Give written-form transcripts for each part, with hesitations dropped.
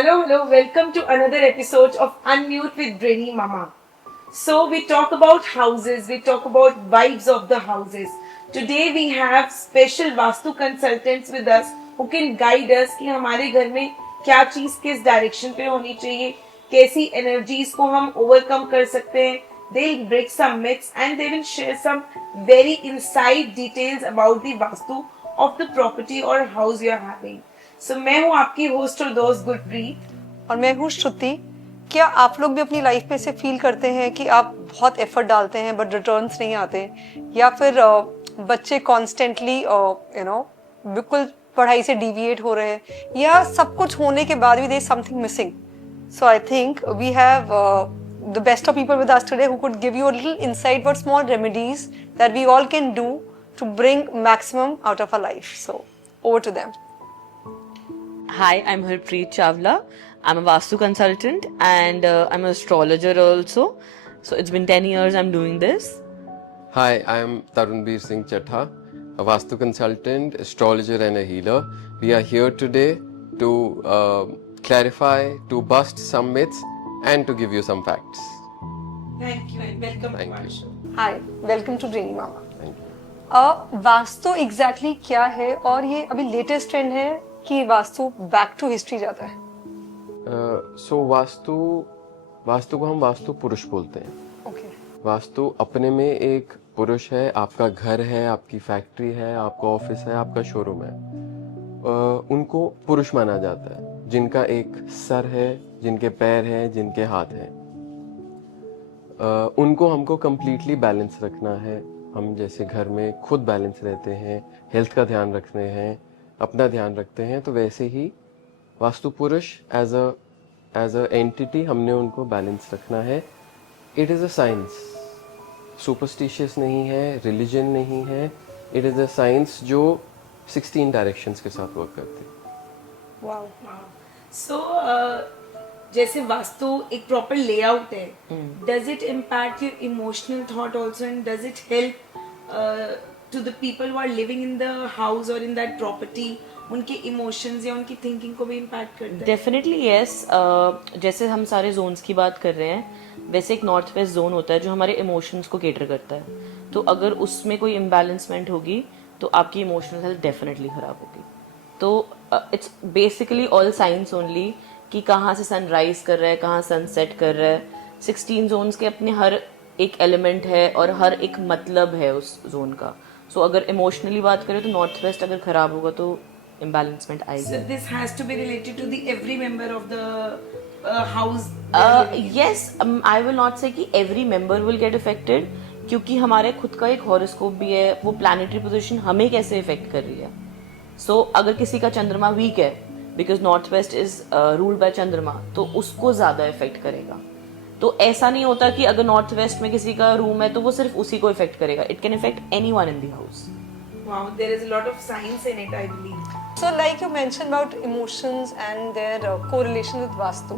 Hello, welcome to another episode of Unmute with Brainy Mama. So, we talk about houses, we talk about vibes of the houses. Today, we have special Vastu consultants with us who can guide us कि हमारे घर में क्या चीज किस direction पे होनी चाहिए, कैसी एनर्जीज को हम ओवरकम कर सकते हैं. They'll break some myths and they will share some very inside details about the Vastu of the property or house you are having. So, मैं हूँ आपकी होस्ट और दोस्त गुरप्रीत और मैं हूँ श्रुति. क्या आप लोग भी अपनी लाइफ में से फील करते हैं कि आप बहुत एफर्ट डालते हैं बट रिटर्न्स नहीं आते, या फिर बच्चे कॉन्स्टेंटली बिल्कुल पढ़ाई से डिविएट हो रहे हैं, या सब कुछ होने के बाद भी there is something missing? So I think we have the best of people with us today who could give you a little insight what small remedies that we all can do to bring maximum out of our life. So over to them. Hi, I'm Harpreet Chawla. I'm a Vastu consultant and I'm an astrologer also. So it's been 10 years I'm doing this. Hi, I'm Tarunbir Singh Chatha, a Vastu consultant, astrologer and a healer. We are here today to clarify, to bust some myths and to give you some facts. Thank you and welcome Thank to our you. show. Hi, welcome to Brainy Mama. Thank you. Vastu exactly क्या है, और ये अभी latest trend है कि vastu back to history जाता है? वास्तु को हम वास्तु पुरुष बोलते हैं. ओके. वास्तु अपने में एक पुरुष है. आपका घर है, आपकी फैक्ट्री है, आपका ऑफिस है, आपका शोरूम है. उनको पुरुष माना जाता है, जिनका एक सर है, जिनके पैर हैं, जिनके हाथ हैं. उनको हमको कंप्लीटली बैलेंस रखना है. हम जैसे घर में खुद बैलेंस रहते हैं, हेल्थ का ध्यान रखते हैं, अपना ध्यान रखते हैं, तो वैसे ही वास्तु पुरुष एज अ एंटिटी हमने उनको बैलेंस रखना है. It is a science, superstitious नहीं है, रिलीजन नहीं है. इट इज़ अ साइंस जो 16 डायरेक्शंस के साथ वर्क करती है. वाओ. So, जैसे वास्तु एक प्रॉपर लेआउट है, does it impact your emotional thought also and does it help to the people who are living in the house और इन दैट प्रॉपर्टी, उनके इमोशंस या उनकी थिंकिंग को भी इम्पैक्ट करता है? Definitely yes. जैसे हम सारे जोन्स की बात कर रहे हैं, वैसे एक नॉर्थ वेस्ट जोन होता है जो हमारे इमोशंस को केटर करता है. तो अगर उसमें कोई इम्बैलेंसमेंट होगी तो आपकी इमोशनल हेल्थ डेफिनेटली खराब होगी. तो it's basically all science only कि कहाँ से सन राइज कर रहा है, कहाँ सन सेट कर रहा है. 16 जोन्स के अपने हर एक एलिमेंट है और हर एक मतलब है उस जोन का. सो अगर इमोशनली बात करें तो नॉर्थ वेस्ट अगर खराब होगा तो इम्बैलेंसमेंट आएगी. So this has to be related to the every member of the house. Yes, I will not say कि every member will get affected, क्योंकि हमारे खुद का एक हॉरोस्कोप भी है. वो प्लैनेटरी पोजीशन हमें कैसे इफेक्ट कर रही है. सो अगर किसी का चंद्रमा वीक है, because north west is ruled bye चंद्रमा, तो उसको ज्यादा इफेक्ट करेगा. तो ऐसा नहीं होता कि अगर नॉर्थ वेस्ट में किसी का रूम है तो वो सिर्फ उसी को इफेक्ट करेगा. It can effect anyone in the house. Wow, there is a lot of science in it, I believe. So like you mentioned about emotions and their correlation with vastu,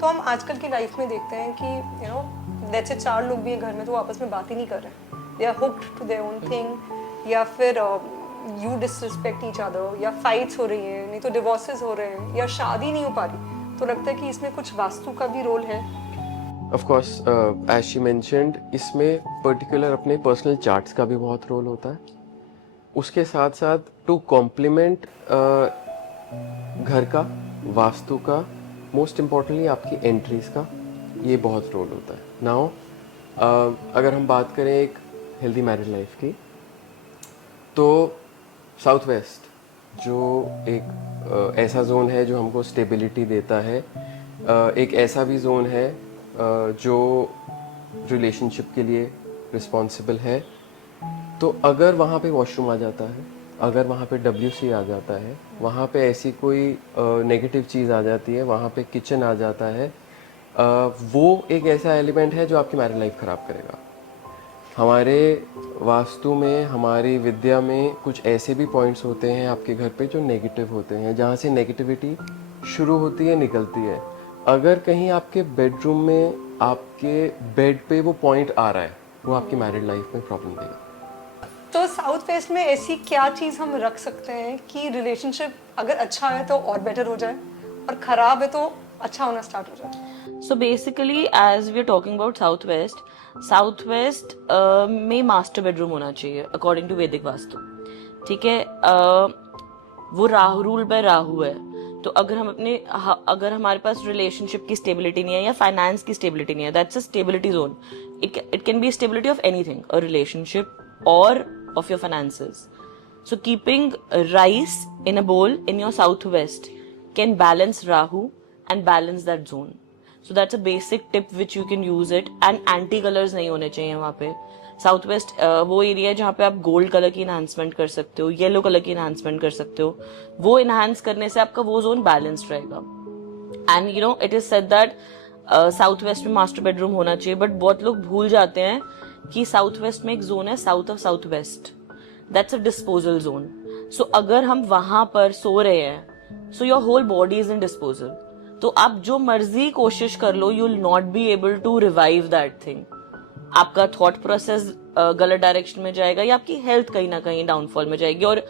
तो हम आजकल की लाइफ में देखते हैं कि जैसे 4 लोग भी हैं घर में तो वो आपस में बात ही नहीं कर रहे. They are hooked to their own thing, या फिर you disrespect each other, या fights हो रही हैं, नहीं तो divorces हो रहे हैं, या शादी नहीं हो पा रही. तो लगता है कि इसमें कुछ वास्तु का भी रोल है. Of course, as she mentioned, इसमें पर्टिकुलर अपने पर्सनल चार्ट्स का भी बहुत रोल होता है. उसके साथ साथ टू कॉम्प्लीमेंट घर का, वास्तु का, मोस्ट इम्पॉर्टेंटली आपकी एंट्रीज का, ये बहुत रोल होता है. नाउ अगर हम बात करें एक हेल्दी मैरिड लाइफ की, तो साउथ वेस्ट जो एक ऐसा जोन है जो हमको स्टेबिलिटी देता है, एक ऐसा भी जोन है जो रिलेशनशिप के लिए रिस्पॉन्सिबल है. तो अगर वहाँ पे वॉशरूम आ जाता है, अगर वहाँ पे WC आ जाता है, वहाँ पे ऐसी कोई नेगेटिव चीज़ आ जाती है, वहाँ पे किचन आ जाता है, वो एक ऐसा एलिमेंट है जो आपकी मैरिड लाइफ ख़राब करेगा. हमारे वास्तु में, हमारी विद्या में कुछ ऐसे भी पॉइंट्स होते हैं आपके घर पे जो नेगेटिव होते हैं, जहाँ से नेगेटिविटी शुरू होती है, निकलती है. अगर कहीं आपके बेडरूम में, आपके बेड पे वो पॉइंट आ रहा है, वो आपकी मैरिड लाइफ में प्रॉब्लम देगा. तो साउथ वेस्ट में ऐसी क्या चीज़ हम रख सकते हैं कि रिलेशनशिप अगर अच्छा है तो और बेटर हो जाए, और खराब है तो अच्छा होना स्टार्ट हो जाए? So basically, as we are talking about Southwest में मास्टर बेडरूम होना चाहिए अकॉर्डिंग टू वैदिक वास्तु. ठीक है, वो राहु रूल बाय राहु है. तो अगर हमारे पास रिलेशनशिप की स्टेबिलिटी नहीं है या फाइनेंस की स्टेबिलिटी नहीं है, that's a stability zone. It can be stability of anything, a relationship और of your finances. So keeping rice in a bowl in your southwest can balance Rahu and balance that zone. So that's a basic tip which you can use it. And anti colors नहीं होने चाहिए वहाँ पे. Southwest वो area है जहाँ पे आप गोल्ड कलर की इनहांसमेंट कर सकते हो, येलो कलर की इनहांसमेंट कर सकते हो. वो इनहांस करने से आपका वो जोन बैलेंस्ड रहेगा. And you know it is said that south west में मास्टर बेडरूम होना चाहिए, बट बहुत लोग भूल जाते हैं कि साउथ वेस्ट में एक जोन है south of south west. That's a disposal zone. So अगर हम वहां पर सो रहे हैं, so your whole body is in disposal. तो आप जो मर्जी कोशिश कर लो, you will not be able to revive that thing. आपका थॉट प्रोसेस गलत डायरेक्शन में जाएगा या आपकी हेल्थ कहीं ना कहीं डाउनफॉल में जाएगी. और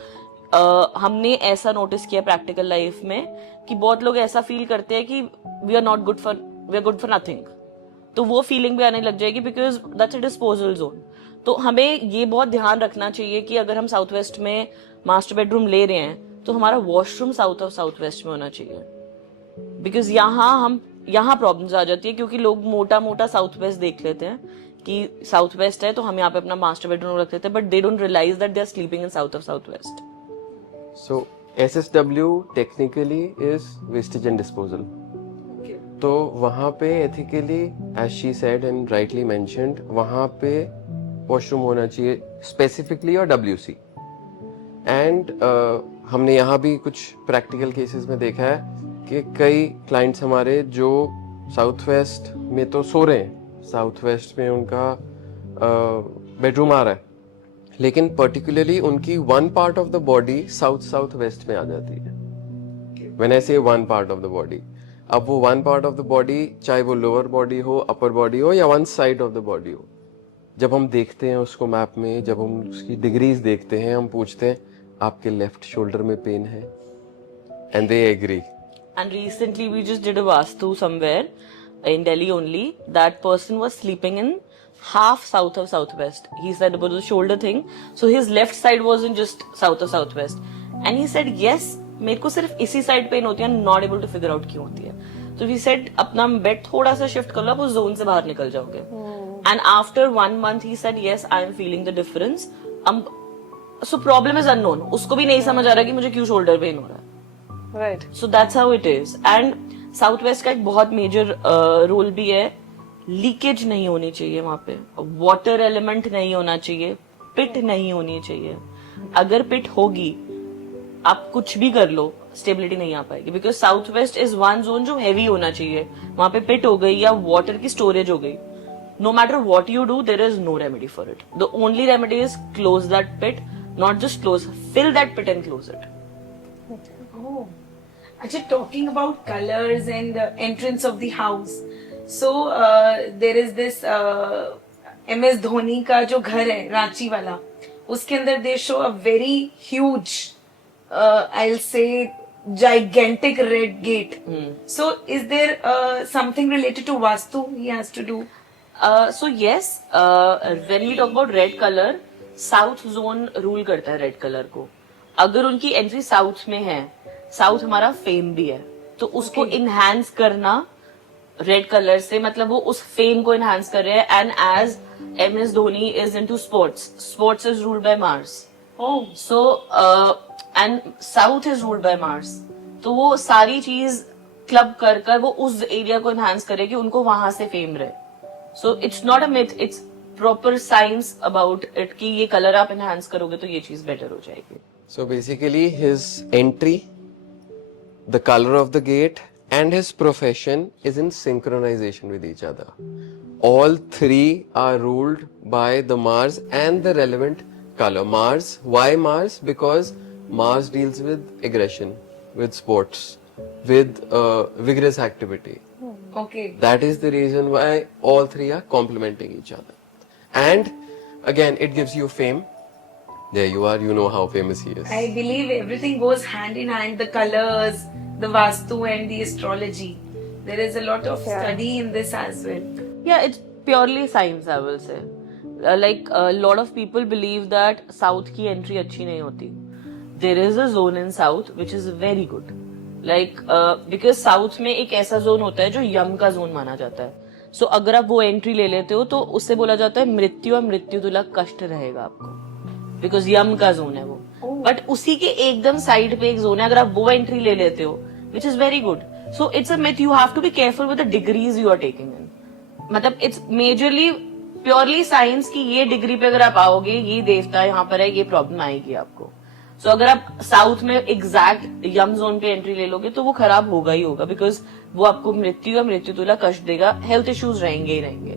हमने ऐसा नोटिस किया प्रैक्टिकल लाइफ में कि बहुत लोग ऐसा फील करते हैं कि we are good for nothing. तो वो फीलिंग भी आने लग जाएगी because that's a disposal zone. तो हमें ये बहुत ध्यान रखना चाहिए कि अगर हम साउथ वेस्ट में मास्टर बेडरूम ले रहे हैं तो हमारा washroom south of south west में होना चाहिए. बिकॉज यहाँ प्रॉब्लम्स आ जाती है क्योंकि लोग मोटा मोटा साउथ वेस्ट देख लेते हैं कि साउथ वेस्ट है तो हम यहाँ पे अपना मास्टर बेडरूम रख लेते हैं, but they don't realise that they are sleeping in south of south west. So SSW technically is wastage and disposal. तो वहाँ पे ethically as she said and rightly mentioned, वहाँ पे वॉशरूम होना चाहिए स्पेसिफिकली और WC. एंड हमने यहाँ भी कुछ प्रैक्टिकल केसेस में देखा है कि कई क्लाइंट्स हमारे जो साउथ वेस्ट में तो सो रहे हैं, साउथ वेस्ट में उनका बेडरूम आ रहा है, लेकिन पर्टिकुलरली उनकी one part of the body south west में आ जाती है. व्हेन आई से one part of the body, अब वो one part of the body चाहे वो लोअर बॉडी हो, अपर बॉडी हो या one side of the body हो, जब हम देखते हैं उसको मैप में, जब हम उसकी डिग्रीज देखते हैं, हम पूछते हैं आपके लेफ्ट शोल्डर में पेन है, and they agree. And recently we just did a vastu somewhere in Delhi only. That person was sleeping in half south of southwest. He said about the shoulder thing. So his left side was in just south of southwest. And he said, yes, मेरे को सिर्फ इसी side pen होती है, not able to figure out क्यों होती है. So he said, अपना बेड थोड़ा सा शिफ्ट कर लो, आप उस जोन से बाहर निकल जाओगे. And after 1 month he said, yes, I am feeling the difference. So problem is unknown. उसको भी नहीं समझ आ रहा कि मुझे क्यों शोल्डर पेन हो रहा है. Right. So that's how it is. And south waste का एक बहुत मेजर रोल भी है, लीकेज नहीं होनी चाहिए वहां पे, वाटर एलिमेंट नहीं होना चाहिए, पिट नहीं होनी चाहिए. अगर पिट होगी आप कुछ भी कर लो, स्टेबिलिटी नहीं आ पाएगी. Because south west is one zone जो हैवी होना चाहिए. वहां पे पिट हो गई या वाटर की स्टोरेज हो गई, no matter what you do, there is no remedy for it. The only remedy is close that pit, not just close, fill that pit and close it. Oh. Actually, talking about colors and the entrance of the house. So, there is this MS Dhoni का जो घर है रांची वाला, उसके अंदर they show a very huge, I'll say, gigantic red gate. So, is there something related to Vastu he has to do? So yes, when we talk about red color, south zone rule करता है red colour को. अगर उनकी entry south में है, south हमारा fame भी है, तो उसको इनहैंस करना रेड कलर से, मतलब वो उस फेम को इनहैंस कर रहे हैं. And as MS Dhoni is into sports is ruled by Mars. So and south is ruled by Mars. तो वो सारी चीज क्लब कर वो उस एरिया को इनहैंस करे कि उनको वहां से फेम रहे. So it's not a myth, it's proper science about it कि ये कलर आप enhance करोगे तो ये चीज better हो जाएगी. So basically his entry, the color of the gate and his profession is in synchronization with each other. All three are ruled by the Mars and the relevant color. Mars, why Mars? Because Mars deals with aggression, with sports, with vigorous activity. Okay. That is the reason why all three are complementing each other. And again, it gives you fame. There you are, you know how famous he is. I believe everything goes hand in hand, the colors, the Vastu and the astrology. There is a lot of Yeah. study in this as well. Yeah, it's purely science, I will say. Like a lot of people believe that South की entry अच्छी नहीं होती. There is a zone in South which is very good. Like because South में एक ऐसा zone होता है जो यम का zone माना जाता है. So अगर आप वो entry ले लेते हो तो उससे बोला जाता है मृत्यु और मृत्यु तुला कष्ट रहेगा आपको. Because यम का zone है वो. But उसी के एकदम साइड पे एक zone है, अगर आप वो entry ले लेते हो, which is very good. So it's a myth. You have to be careful with the degrees you are taking in. मतलब इट्स मेजरली प्योरली साइंस की ये डिग्री पे अगर आप आओगे, ये देवता यहाँ पर है, ये प्रॉब्लम आएगी आपको. सो अगर आप साउथ में एग्जैक्ट यम जोन पे एंट्री ले लोगे तो वो खराब होगा ही होगा, बिकॉज वो आपको मृत्यु या मृत्यु तुला कष्ट देगा, हेल्थ इश्यूज रहेंगे ही रहेंगे.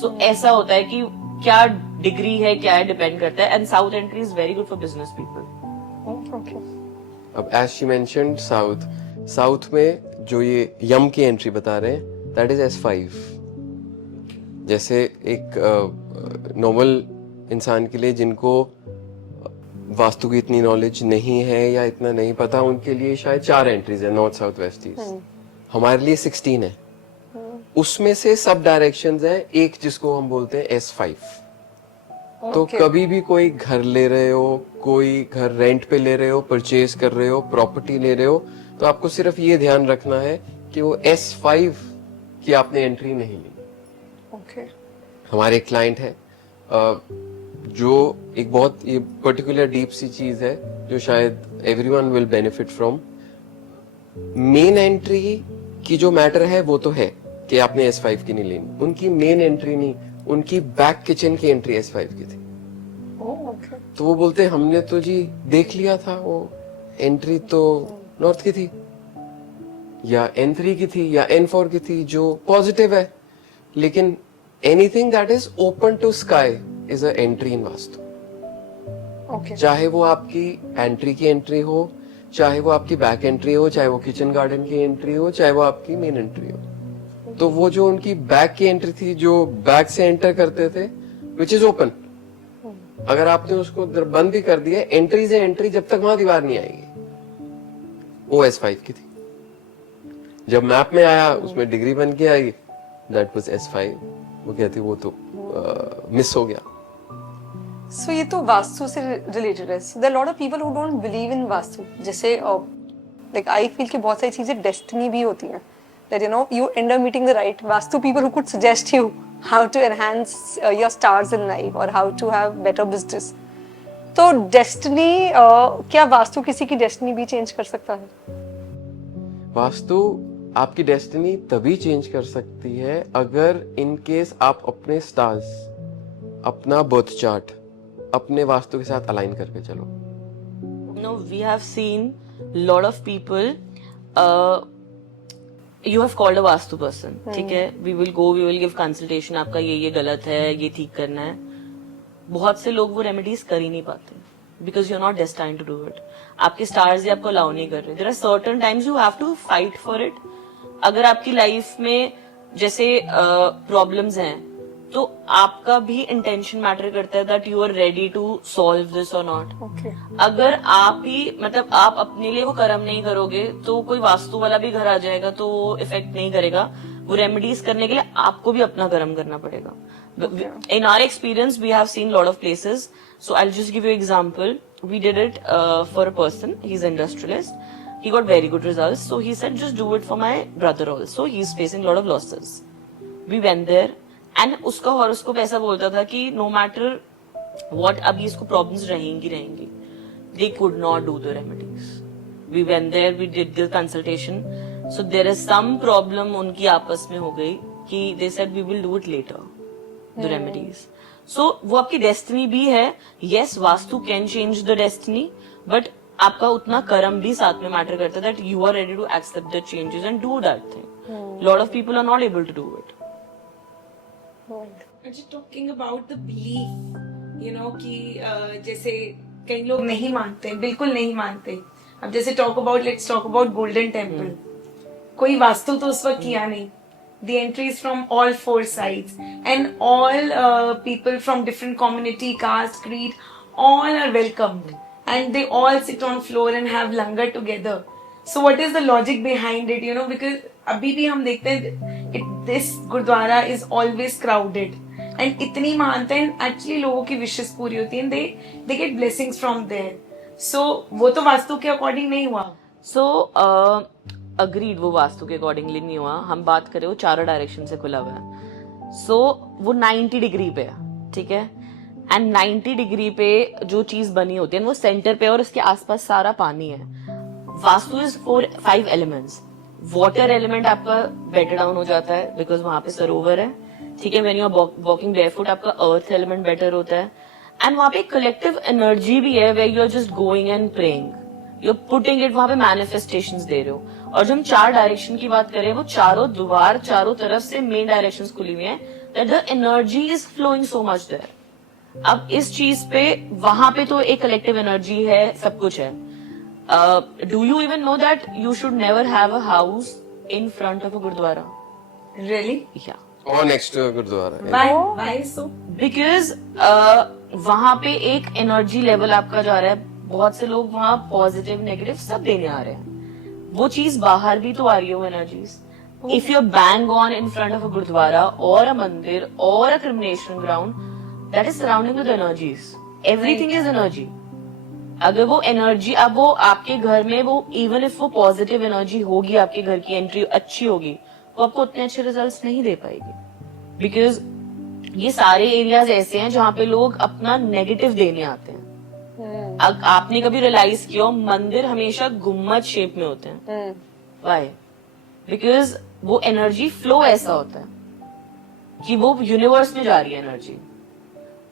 सो ऐसा होता है कि क्या डिग्री है, क्या है, डिपेंड करता है. And south entry is very good for business people. Okay. अब एज शी मेंशन्ड साउथ में जो ये यम की एंट्री बता रहे हैं, दैट इज S5. जैसे एक नॉर्मल इंसान के लिए जिनको वास्तु की इतनी नॉलेज नहीं है या इतना नहीं पता, उनके लिए शायद 4 एंट्रीज है, नॉर्थ साउथ वेस्ट ईस्ट. हमारे लिए 16 है. उसमें से सब डायरेक्शंस है, एक जिसको हम बोलते हैं S5. तो कभी भी कोई घर ले रहे हो, कोई घर रेंट पे ले रहे हो, परचेज कर रहे हो, प्रॉपर्टी ले रहे हो, तो आपको सिर्फ ये ध्यान रखना है कि वो S5 की आपने एंट्री नहीं ली. Okay. हमारे एक क्लाइंट है जो एक बहुत ये पर्टिकुलर डीप सी चीज है जो शायद everyone will benefit from. Main entry की जो मैटर है वो तो है कि आपने S5 की नहीं लेनी. उनकी मेन एंट्री नहीं, उनकी बैक किचन की एंट्री S5 की थी. Okay. तो वो बोलते हमने तो जी देख लिया था, वो एंट्री तो नॉर्थ की थी या N3 की थी या N4 की थी जो पॉजिटिव है, लेकिन anything that is open to sky is a entry in vastu. Okay. चाहे वो आपकी एंट्री की एंट्री हो, चाहे वो आपकी बैक एंट्री हो, चाहे वो किचन गार्डन की एंट्री हो, चाहे वो आपकी मेन एंट्री हो. तो वो जो उनकी बैक की एंट्री थी, जो बैक से एंटर करते थे, विच इज ओपन, अगर आपने उसको बंद भी कर दिया, एंट्री से एंट्री जब तक वहां दीवार नहीं आएगी, वो S5 की थी. जब मैप में आया उसमें डिग्री बन के आई, दैट वाज S5. वो कहती वो तो मिस हो गया. So ये तो वास्तु से रिलेटेड है. So there are a lot of people who don't believe in vastu. जैसे like I feel कि बहुत सारी चीजें डेस्टिनी भी होती हैं. That you know you end up meeting the right vastu people who could suggest you how to enhance your stars in life or how to have better business. तो destiny क्या वास्तु किसी की डेस्टिनी भी चेंज कर सकता है? वास्तु आपकी डेस्टिनी तभी चेंज कर सकती है अगर इन केस आप अपने स्टार्स, अपना बर्थ चार्ट अपने वास्तु के साथ अलाइन करके चलो. No, we have seen lot of people. You have called a vastu person. ठीक है, we will go, we will give consultation. आपका ये गलत है, ये ठीक करना है. बहुत से लोग वो रेमेडीज कर ही नहीं पाते because you're not destined to do it. आपके स्टार्स ही आपको अलाउ नहीं कर रहे. There are certain times you have to fight for it. अगर आपकी लाइफ में जैसे प्रॉब्लम्स हैं तो आपका भी इंटेंशन मैटर करता है that you are ready to solve this और नॉट. अगर आप ही मतलब आप अपने लिए वो कर्म नहीं करोगे तो कोई वास्तु वाला भी घर आ जाएगा तो वो इफेक्ट नहीं करेगा. वो रेमेडीज करने के लिए आपको भी अपना कर्म करना पड़ेगा. In our experience, we have seen a lot of places. So I'll just give you an example. We did it for a person. He's an industrialist. He got very good results. So he said, just do it for my brother also. He's facing a lot of losses. We went there. And उसका horoscope ऐसा बोलता था कि no matter what, अभी इसको problems रहेंगी. They could not do the remedies. We went there. We did the consultation. So there is some problem उनकी आपस में हो गई कि they said we will do it later. The remedies. So वो आपकी destiny भी है. Yes, vastu can change the destiny, but आपका उतना कर्म भी साथ में मैटर करता है that you are ready to accept the changes and do that thing. Lot of people are not able to do it. Just talking about the belief, you know कि जैसे कई लोग नहीं मानते, बिल्कुल नहीं मानते. अब जैसे let's talk about Golden Temple. कोई वास्तु तो उस वक्त किया नहीं. The entries from all 4 sides and all people from different community, caste, creed, all are welcomed and they all sit on floor and have langar together. So what is the logic behind it? You know, because अभी भी हम देखते हैं this gurdwara is always crowded and इतनी मानते हैं, actually लोगों की wishes पूरी होती हैं, they get blessings from there. So वो तो वास्तु के according नहीं हुआ. सो अग्रीड, वो वास्तु के अकॉर्डिंगली नहीं हुआ. हम बात करें वो चारों डायरेक्शन से खुला हुआ है. सो वो 90 डिग्री पे है, ठीक है. एंड 90 डिग्री पे जो चीज बनी होती है वो सेंटर पे और उसके आसपास सारा पानी है. Vastu is 5 elements. Water element आपका बेटर डाउन हो जाता है बिकॉज वहां पे सरोवर है, ठीक है. When you are walking barefoot आपका अर्थ एलिमेंट बेटर होता है. एंड वहां पे कलेक्टिव एनर्जी भी है where you are just going and praying, you are putting it, वहां पे मैनिफेस्टेशंस दे रहे हो. और जब हम 4 डायरेक्शन की बात करें, वो चारों द्वार चारों तरफ से मेन डायरेक्शंस खुली हुई हैं, that the energy is flowing so much there. अब इस चीज पे वहां पे तो एक कलेक्टिव एनर्जी है, सब कुछ है. Do you even know that you should never have a house in front of a gurdwara? Really? या और next gurdwara. Why so? Because वहां पे एक एनर्जी लेवल आपका जा रहा है. बहुत से लोग वहां पॉजिटिव नेगेटिव सब देने आ रहे हैं. वो चीज बाहर भी तो आ रही है, वो energies. If you bang on in front of a gurdwara और अ मंदिर और a cremation ground, that is surrounding with energies. Everything is energy. अगर वो एनर्जी, अब वो आपके घर में वो इवन इफ वो पॉजिटिव एनर्जी होगी, आपके घर की एंट्री अच्छी होगी, वो आपको उतने अच्छे रिजल्ट्स नहीं दे पाएगी. बिकॉज ये सारे एरियाज ऐसे हैं जहाँ पे लोग अपना नेगेटिव देने आते हैं. आपने कभी रियलाइज किया, मंदिर हमेशा गुम्मद शेप में होते हैं. व्हाई? बिकॉज वो एनर्जी फ्लो ऐसा होता है कि वो यूनिवर्स में जा रही है एनर्जी.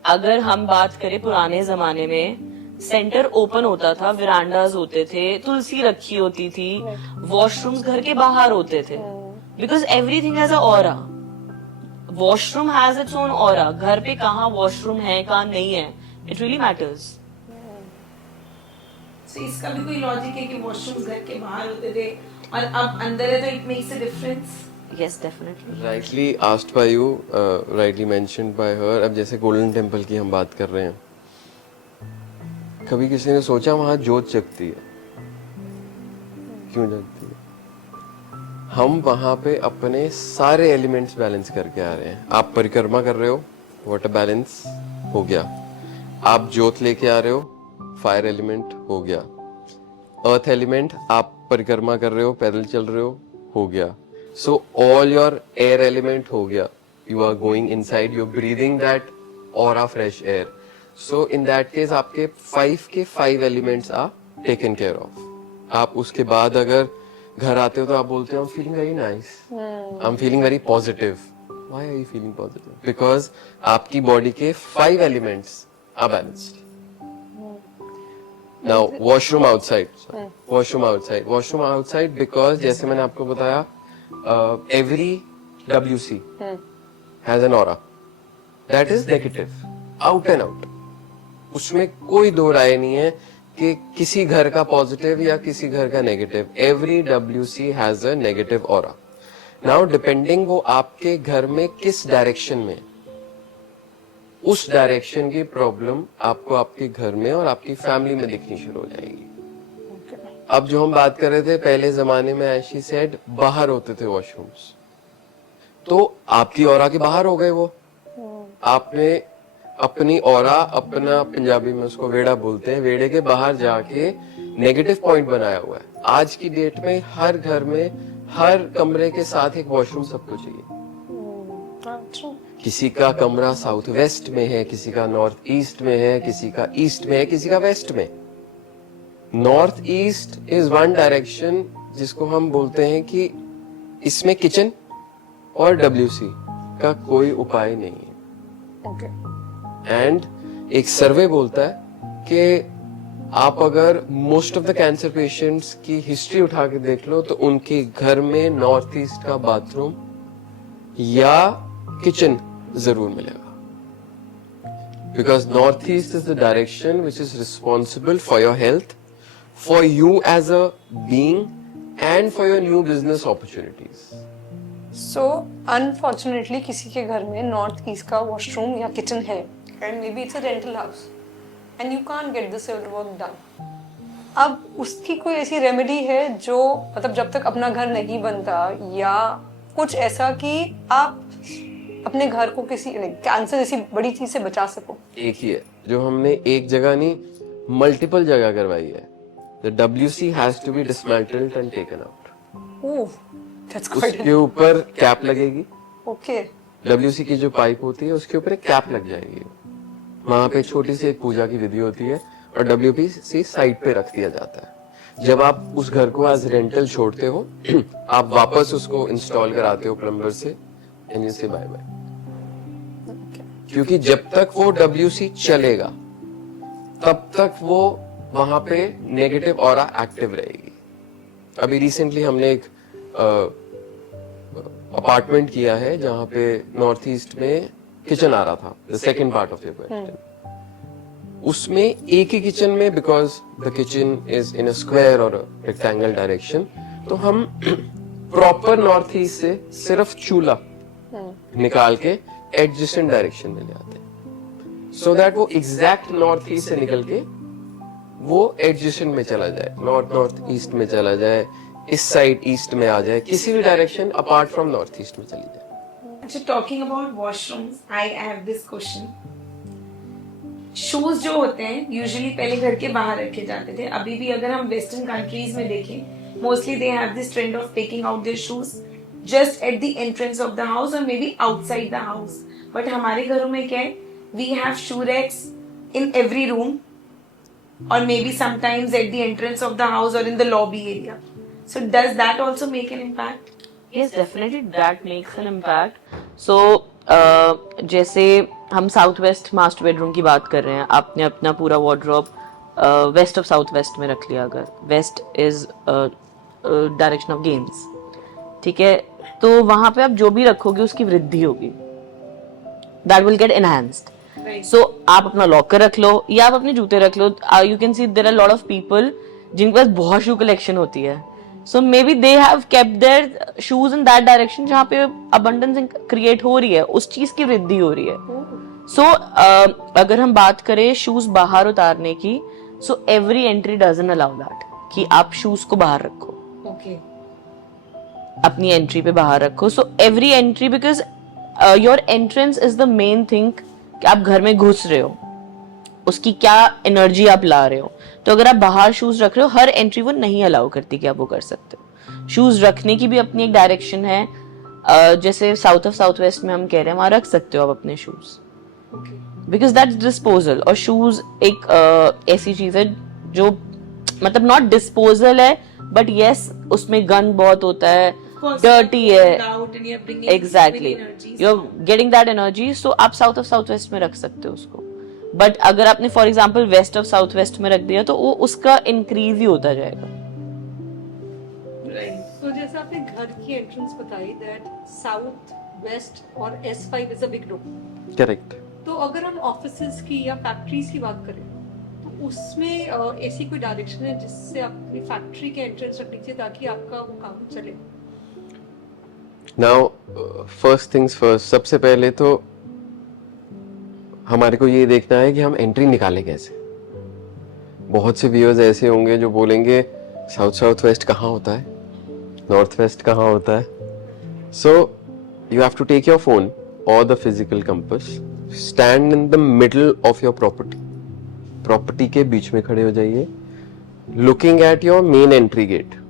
अगर हम बात करें पुराने जमाने में, सेंटर ओपन होता था, विरांडाज होते थे, तुलसी रखी होती थी, वॉशरूम्स घर के बाहर होते थे. Because everything has a aura. Washroom has its own aura. घर पे कहाँ वॉशरूम है कहाँ नहीं है, इट रियली मैटर्स. So इसका भी कोई लॉजिक है कि वॉशरूम्स घर के बाहर होते थे और अब अंदर है, तो it makes a difference. Yes, definitely. Rightly asked by you, rightly mentioned by her. अब जैसे गोल्डन टेम्पल की हम बात कर रहे हैं, कभी किसी ने सोचा वहां जोत जगती है? क्यों जगती है? हम वहां पे अपने सारे एलिमेंट्स बैलेंस करके आ रहे हैं. आप परिक्रमा कर रहे हो, वाटर बैलेंस हो गया. आप जोत लेके आ रहे हो, फायर एलिमेंट हो गया. अर्थ एलिमेंट आप परिक्रमा कर रहे हो, पैदल चल रहे हो गया. So all your air element हो गया. You are going inside, you are breathing that aura fresh air. So in that case आपके 5 के 5 elements are taken care of. आप उसके बाद अगर घर आते हो तो आप बोलते हो, I am feeling very nice, I am feeling very positive. Why are you feeling positive? Because आपकी बॉडी के 5 elements are balanced. Now washroom outside because जैसे मैंने आपको बताया, every WC has an aura that is negative, out and out. उसमें कोई दो राय नहीं है कि किसी घर का पॉजिटिव या किसी घर का negative. Every WC has a negative aura. Now depending वो आपके घर में किस डायरेक्शन में, उस डायरेक्शन की प्रॉब्लम आपको आपके घर में और आपकी फैमिली में दिखनी शुरू हो जाएगी. अब जो हम बात कर रहे थे पहले जमाने में, ऐशी सेड बाहर होते थे वॉशरूम्स, तो आपकी ऑरा के बाहर हो गए वो. आपने अपनी ऑरा, अपना पंजाबी में उसको वेड़ा बोलते हैं, वेड़े के बाहर जाके नेगेटिव पॉइंट बनाया हुआ है. आज की डेट में हर घर में हर कमरे के साथ एक वॉशरूम सबको चाहिए. किसी का कमरा साउथ वेस्ट में है, किसी का नॉर्थ ईस्ट में है, किसी का ईस्ट में है, किसी का वेस्ट में. North east is one direction जिसको हम बोलते हैं कि इसमें किचन और WC का कोई उपाय नहीं है. एंड एक सर्वे बोलता है कि आप अगर most of the cancer patients की हिस्ट्री उठा के देख लो तो उनके घर में नॉर्थ ईस्ट का बाथरूम या किचन जरूर मिलेगा. Because north east is the direction which is responsible for your health, for you as a being and for your new business opportunities. So unfortunately किसी के घर में नॉर्थ ईस्ट का washroom या किचन है, and maybe it's a rental house, and you can't get the civil work done. अब उसकी कोई ऐसी रेमेडी है जो मतलब जब तक अपना घर नहीं बनता या कुछ ऐसा कि आप अपने घर को किसी कैंसर जैसी बड़ी चीज से बचा सको? एक ही है जो हमने एक जगह नहीं मल्टीपल जगह करवाई है. The WC has to be dismantled and taken out. Oh, that's quite उसके ऊपर कैप लगेगी. ओके. WC की जो पाइप होती है उसके ऊपर एक कैप लग जाएगी. वहां पे छोटी सी एक पूजा की विधि होती है और WPC साइड पे रख दिया जाता है. जब आप उस घर को एज रेंटल छोड़ते हो आप वापस उसको इंस्टॉल कराते हो प्लम्बर से एंड यू से बाय बाय. क्योंकि जब तक वो WC चलेगा तब तक वो वहां पे नेगेटिव ऑरा एक्टिव रहेगी. अभी रिसेंटली हमने एक अपार्टमेंट किया है जहां पे नॉर्थ ईस्ट में किचन आ रहा था. The second part of your question. उसमें एक ही किचन में because the kitchen is in a square और रेक्टेंगल डायरेक्शन तो हम प्रॉपर नॉर्थ ईस्ट से सिर्फ चूल्हा निकाल के एडजेसेंट डायरेक्शन में ले आते हैं सो दैट वो एग्जैक्ट नॉर्थ ईस्ट से निकल के वो एडजेसेंट में चला जाए. नॉर्थ ईस्ट में चला जाए, इस साइड ईस्ट में आ जाए, किसी भी direction apart from north east में चली जाए. अच्छा, talking about washrooms, I have this question. Shoes जो होते हैं यूजुअली पहले घर के बाहर रखे जाते थे. अभी भी अगर हम वेस्टर्न कंट्रीज में देखें mostly they have this trend of taking out their shoes just at the entrance of the house और may be outside the house. But हमारे घरों में क्या है, we have shoe racks in every room or maybe sometimes at the entrance of the house or in the lobby area. So does that also make an impact? Yes, definitely that makes an impact. So जैसे हम south west master bedroom की बात कर रहे हैं, आपने अपना पूरा wardrobe west of south west में रख लिया. अगर west is direction of games, ठीक है, तो वहां पे आप जो भी रखोगे उसकी वृद्धि होगी. That will get enhanced. So आप अपना लॉकर रख लो या आप अपने जूते रख लो. You can see there are lot of people जिनके पास बहुत शू कलेक्शन होती है. So maybe they have kept their shoes in that direction जहाँ पे अबंडेंस क्रिएट हो रही है, उस चीज की वृद्धि हो रही है. सो अगर हम बात करें शूज बाहर उतारने की, so every entry doesn't allow that कि आप शूज को बाहर रखो. Okay. अपनी एंट्री पे बाहर रखो. So every entry, because your entrance is the main thing कि आप घर में घुस रहे हो, उसकी क्या एनर्जी आप ला रहे हो. तो अगर आप बाहर शूज रख रहे हो, हर एंट्री वो नहीं अलाउ करती कि आप वो कर सकते हो. शूज रखने की भी अपनी एक डायरेक्शन है. जैसे साउथ ऑफ साउथ वेस्ट में हम कह रहे हैं वहां रख सकते हो आप अपने शूज, बिकॉज दैट्स डिस्पोजल. और शूज एक ऐसी चीज है जो मतलब नॉट डिस्पोजल है बट यस उसमें गन बहुत होता है, डर्टी है. Exactly, you are getting that energy. So आप साउथ ऑफ साउथ वेस्ट में रख सकते हो उसको. बट अगर आपने for example west of south west में रख दिया तो वो उसका इंक्रीज ही होता जाएगा. तो जैसे आपने घर की एंट्रेंस बताई दैट साउथ वेस्ट और S5 is a big no. Correct. तो अगर हम ऑफिसेज की या फैक्ट्रीज की बात करें तो उसमें ऐसी कोई डायरेक्शन है जिससे आप अपनी फैक्ट्री के एंट्रेंस रखनी चाहिए ताकि आपका वो काम चले? नाउ फर्स्ट थिंग्स फर्स्ट, सबसे पहले तो हमारे को ये देखना है कि हम एंट्री निकालें कैसे. बहुत से व्यूअर्स ऐसे होंगे जो बोलेंगे साउथ वेस्ट कहाँ होता है, नॉर्थ वेस्ट कहाँ होता है. So you have to take your phone और the physical compass, stand in the middle of your property के बीच में खड़े हो जाइए, looking at your main entry gate.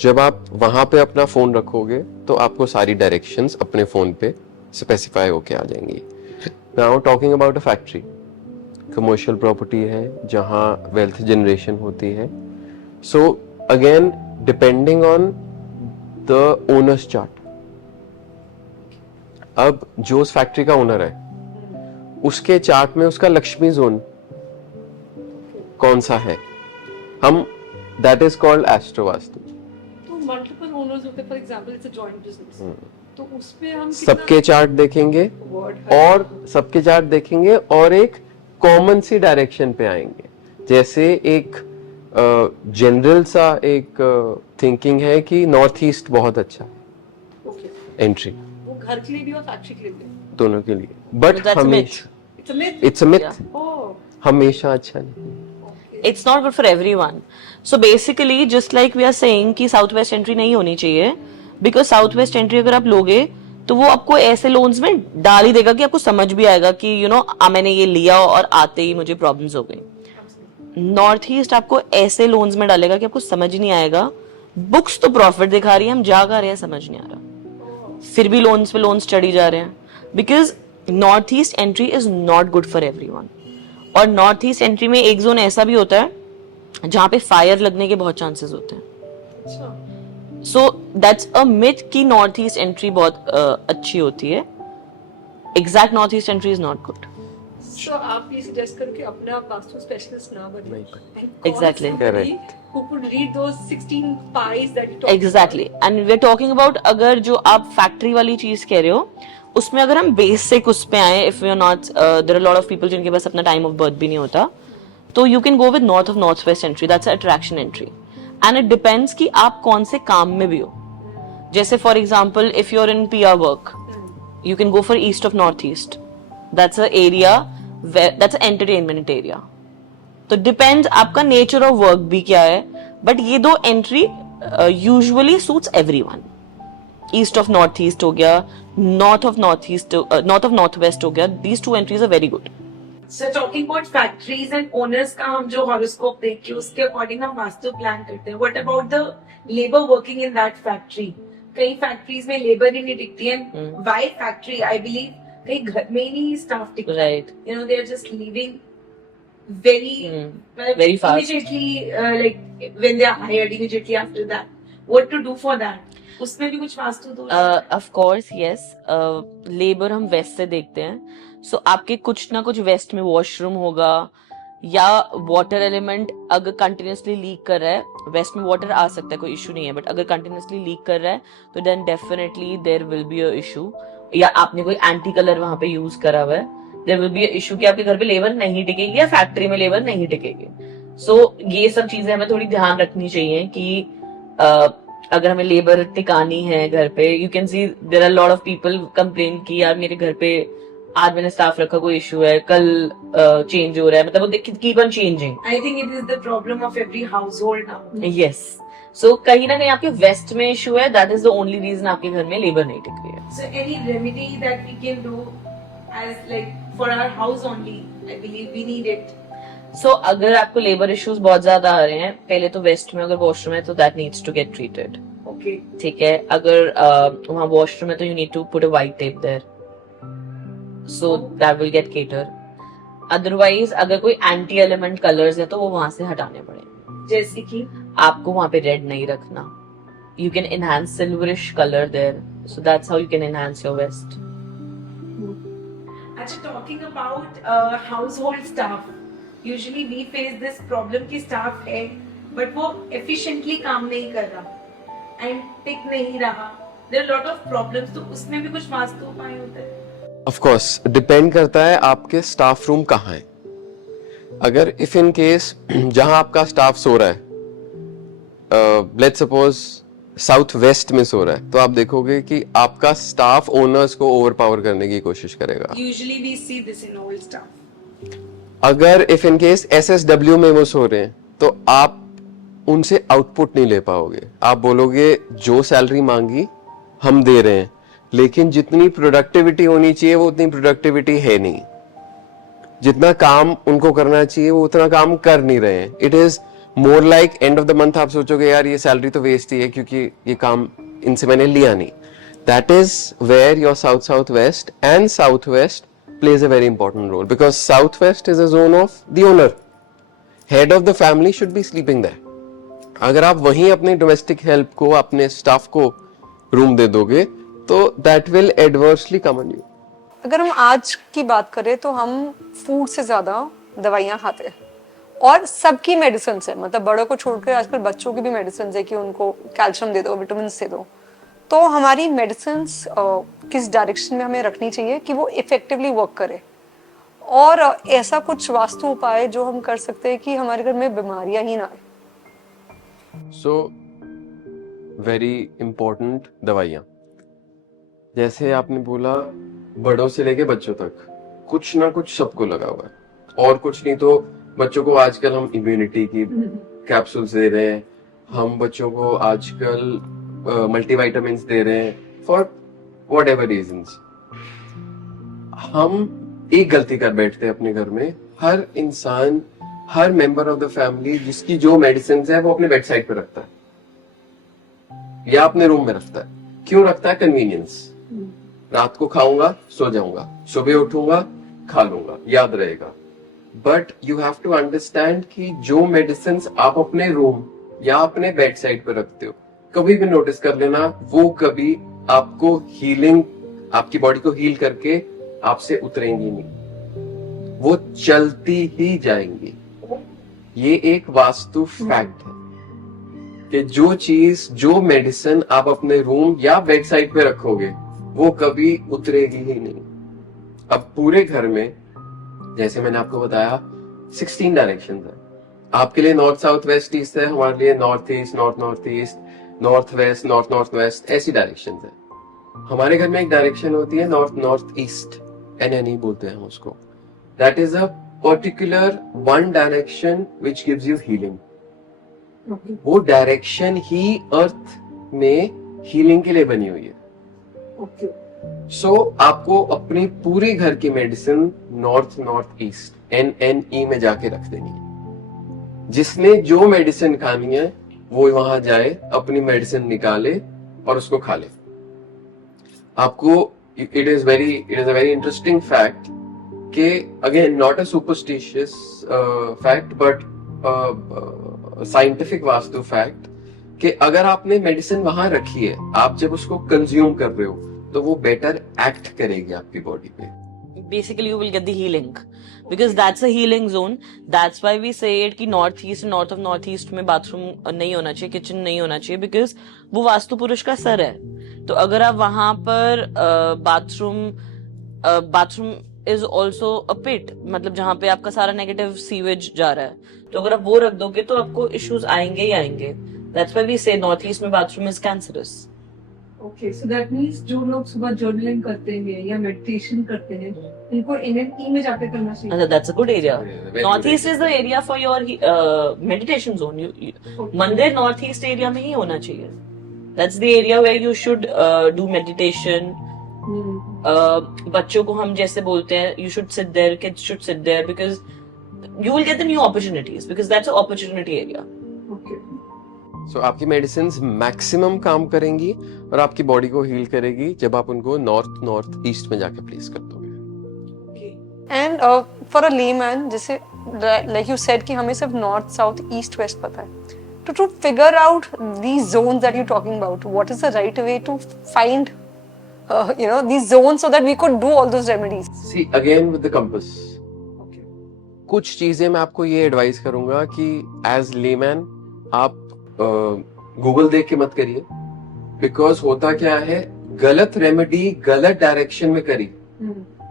जब आप वहां पे अपना फोन रखोगे तो आपको सारी डायरेक्शंस अपने फोन पे स्पेसिफाई होके आ जाएंगी. Now talking about a factory, commercial property है जहां वेल्थ जनरेशन होती है. So again depending on the owners chart. अब जो उस फैक्ट्री का ओनर है उसके चार्ट में उसका लक्ष्मी जोन कौन सा है, हम that is called astro vastu. तो मल्टीपल ओनर्स होते हैं, for example it's a joint business, तो उसमें हम सबके चार्ट देखेंगे और सबके चार्ट देखेंगे और एक कॉमन सी डायरेक्शन पे आएंगे. जैसे एक जनरल सा एक थिंकिंग है कि नॉर्थ ईस्ट बहुत अच्छा है एंट्री, वो घर के लिए भी और फैक्ट्री के लिए भी, दोनों के लिए. But That's a myth. हमेशा it's a myth. It's a myth, oh, हमेशा अच्छा नहीं. it's not good for everyone. So basically just like we are saying कि साउथ वेस्ट एंट्री नहीं होनी चाहिए, because साउथ वेस्ट एंट्री अगर आप लोगे तो वो आपको ऐसे लोन्स में डाल ही देगा कि आपको समझ भी आएगा कि यू नो मैंने ये लिया और आते ही मुझे प्रॉब्लम्स हो गई। नॉर्थ ईस्ट आपको ऐसे लोन्स में डालेगा कि आपको समझ नहीं आएगा। बुक्स तो प्रॉफिट दिखा रही है, हम जा रहे हैं समझ नहीं आ रहा, फिर भी लोन्स पे लोन्स चढ़ी जा रहे हैं, because north east entry is not good for everyone. और नॉर्थ ईस्ट एंट्री में एक जोन ऐसा भी होता है जहां पे फायर लगने के बहुत चांसेस होते हैं। सो दैट्स अ मिथ कि नॉर्थ ईस्ट एंट्री बहुत अच्छी होती है। Exact north east entry is not good. So आप ये सजेस्ट करो कि अपने आप वास्तु स्पेशलिस्ट ना बने। Exactly. Correct. Who could read those 16 pies that you talked exactly, and we are talking about अगर जो आप फैक्ट्री वाली चीज कह रहे हो उसमें अगर हम बेसिक उस पे आए, if you are not, there are lot of people जिनके पास अपना टाइम ऑफ बर्थ भी नहीं होता, तो you can go with north of north west entry, that's attraction entry. And it depends कि आप कौन से काम में भी हो। जैसे for example if you are in PR work, you can go for east of north east, that's a area, that's a entertainment area. तो डिपेंड्स आपका नेचर ऑफ वर्क भी क्या है, बट ये दो entry usually suits everyone. East of north east हो गया, north of north east, north of north west हो गया, these two entries are very good. So talking about factories and owners का हम जो horoscope देख के उसके according हम वास्तु प्लान करते हैं. What about the labor working in that factory? कई फैक्ट्रीज में लेबर ही नहीं दिखती है. Why factory? I believe कई घर में ही नहीं स्टाफ दिखता. Right. You know, they are just leaving very Very fast. immediately, like when they are hired immediately after that. What to do for that? उसमें भी कुछ वास्तु दोष है? ऑफ कोर्स यस, लेबर हम वेस्ट से देखते हैं, सो आपके कुछ ना कुछ वेस्ट में वॉशरूम होगा, या वाटर एलिमेंट अगर कंटिन्यूसली लीक कर रहा है, वेस्ट में वाटर आ सकता है, कोई इशू नहीं है, बट अगर कंटिन्यूसली लीक कर रहा है तो then definitely there will be a issue. या आपने कोई एंटी कलर वहां पे यूज करा हुआ है, there will be a issue कि आपके घर पे लेबर नहीं टिकेगी या फैक्ट्री में लेबर नहीं टिकेगी। सो ये सब चीजें हमें थोड़ी ध्यान रखनी चाहिए कि अगर हमें लेबर टिकानी है घर पे, you can see there are lot of people complain कि यार मेरे घर पे आज मैंने स्टाफ रखा, कोई इशू है, कल चेंज हो रहा है, मतलब वो keep on changing. I think it is the problem of every household now. Yes, so कहीं ना कहीं आपके वेस्ट में इशू है, that is the only reason आपके घर में लेबर नहीं टिक रही है। So any remedy that we can do as like for our house only, I believe we need it. सो अगर आपको लेबर इश्यूज बहुत ज्यादा आ रहे हैं, पहले तो वेस्ट में अगर वॉशरूम है तो that needs to get treated. Okay. ठीक है, अगर वहां वॉशरूम है तो you need to put a white tape there, so that will get cater. Otherwise अगर कोई एंटी एलिमेंट कलर्स है तो वो वहां से हटाने पड़ेंगे। जैसे कि आपको वहां पे रेड नहीं रखना, you can enhance silverish colour there, so that's how you can enhance your west. अच्छा, talking about household staff, usually we face this problem कि staff है but वो efficiently काम नहीं कर रहा and टिक नहीं रहा. There are lot of problems, तो उसमें भी कुछ वास्तु उपाय होते हैं? ऑफ कोर्स डिपेंड करता है आपके स्टाफ रूम कहाँ है। अगर इफ इन केस जहां आपका स्टाफ सो रहा है, लेट्स सपोज साउथ वेस्ट में सो रहा है, तो आप देखोगे कि आपका स्टाफ ओनर्स को ओवरपावर करने की कोशिश करेगा। Usually we see this in old staff. अगर इफ इन केस SSW में वो सो रहे हैं तो आप उनसे आउटपुट नहीं ले पाओगे। आप बोलोगे जो सैलरी मांगी हम दे रहे हैं, लेकिन जितनी प्रोडक्टिविटी होनी चाहिए वो उतनी प्रोडक्टिविटी है नहीं। जितना काम उनको करना चाहिए वो उतना काम कर नहीं रहे हैं। It is more like and of the month आप सोचोगे यार ये सैलरी तो वेस्ट ही है क्योंकि ये काम इनसे मैंने लिया नहीं। That is where your south west and south west plays a very important role, because southwest is a zone of the owner. Head of the family should be sleeping there. अगर आप वहीं अपने डोमेस्टिक हेल्प को, अपने staff को room दे दोगे तो that will adversely come on you. अगर हम आज की बात करें तो हम फूड से ज्यादा दवाइयाँ खाते हैं, और सबकी मेडिसिन है, मतलब बड़ों को छोड़कर आजकल बच्चों की भी मेडिसिन है कि उनको कैल्शियम दे दो, विटामिन दे दो। तो हमारी मेडिसिन किस डायरेक्शन में हमें रखनी चाहिए कि वो इफेक्टिवली वर्क करे, और ऐसा कुछ वास्तु उपाय जो हम कर सकते हैं कि हमारे घर में बीमारियां ही ना आए। So very important दवाइयाँ, जैसे आपने बोला बड़ों से लेके बच्चों तक कुछ ना कुछ सबको लगा हुआ है, और कुछ नहीं तो बच्चों को आजकल हम इम्यूनिटी की कैप्सूल्स दे रहे हैं, हम बच्चों को आजकल मल्टीविटामिन दे रहे हैं फॉर वॉट एवर रीजन्स। हम एक गलती कर बैठते हैं अपने घर में, हर इंसान, हर मेंबर ऑफ द फैमिली जिसकी जो मेडिसिन है वो अपने बेड साइड पे रखता है या अपने रूम में रखता है। क्यों रखता है? कन्वीनियंस। रात को खाऊंगा, सो जाऊंगा, सुबह उठूंगा, खा लूंगा, याद रहेगा। But you have to understand कि जो मेडिसिन आप अपने रूम या अपने बेड साइड पे रखते हो, कभी भी नोटिस कर लेना, वो कभी आपको हीलिंग, आपकी बॉडी को हील करके आपसे उतरेंगी नहीं, वो चलती ही जाएंगी। ये एक वास्तु फैक्ट है कि जो चीज, जो मेडिसिन आप अपने रूम या बेड साइड पे रखोगे वो कभी उतरेगी ही नहीं। अब पूरे घर में, जैसे मैंने आपको बताया, 16 डायरेक्शन है। आपके लिए नॉर्थ साउथ वेस्ट ईस्ट है, हमारे लिए north east north north east, north west north north waste, ऐसी डायरेक्शन है। हमारे घर में एक डायरेक्शन होती है नॉर्थ नॉर्थ ईस्ट, एनएनई बोलते हैं हम उसको। That is a particular one direction which gives you healing. वो डायरेक्शन ही अर्थ में हीलिंग के लिए बनी हुई है। सो आपको अपनी पूरी घर की medicine north north east NNE में जाके रख देनी है। जिसने जो मेडिसिन खानी है वो वहां जाए, अपनी मेडिसिन निकाले और उसको खा ले। आपको it is a very interesting fact कि again not a superstitious fact but scientific vastu fact कि अगर आपने मेडिसिन वहां रखी है, आप जब उसको कंज्यूम कर रहे हो तो वो बेटर एक्ट करेगी आपकी बॉडी पे। Basically you will get the healing because that's a healing zone. That's why we say it कि north east, north of north east में bathroom नहीं होना चाहिए, kitchen नहीं होना चाहिए, because वो वास्तु पुरुष का सर है। तो अगर आप वहां पर bathroom is also a pit, मतलब जहां पे आपका सारा negative sewage जा रहा है, तो अगर आप वो रख दोगे तो आपको issues आएंगे ही आएंगे। That's why we say north east में bathroom is cancerous. Okay, so that means जो लोग सुबह जर्नलिंग करते हैं या मेडिटेशन करते हैं, उनको NNE में जाके करना चाहिए। That's a good area. very Northeast good is the area for your meditation zone. मंदिर northeast area में ही होना चाहिए. That's the area where you should do meditation. बच्चों को हम जैसे बोलते हैं, you should sit there, kids should sit there because you will get the new opportunities because that's an opportunity area. Okay. सो आपकी मेडिसिन मैक्सिमम काम करेंगी और आपकी बॉडी को हील करेगी जब आप उनको नॉर्थ नॉर्थ ईस्ट में जाके प्लेस कर दोगे। एंड फॉर अ लेमैन, जैसे लाइक यू सेड कि हमें सिर्फ नॉर्थ साउथ ईस्ट वेस्ट पता है, to figure out these zones that you're talking about, what is the right way to find these zones so that we could do all those remedies? See again with the compass. Okay. कुछ चीजें मैं आपको ये advice करूंगा कि as layman आप Google देख के मत करिए, बिकॉज होता क्या है, गलत रेमेडी गलत डायरेक्शन में करी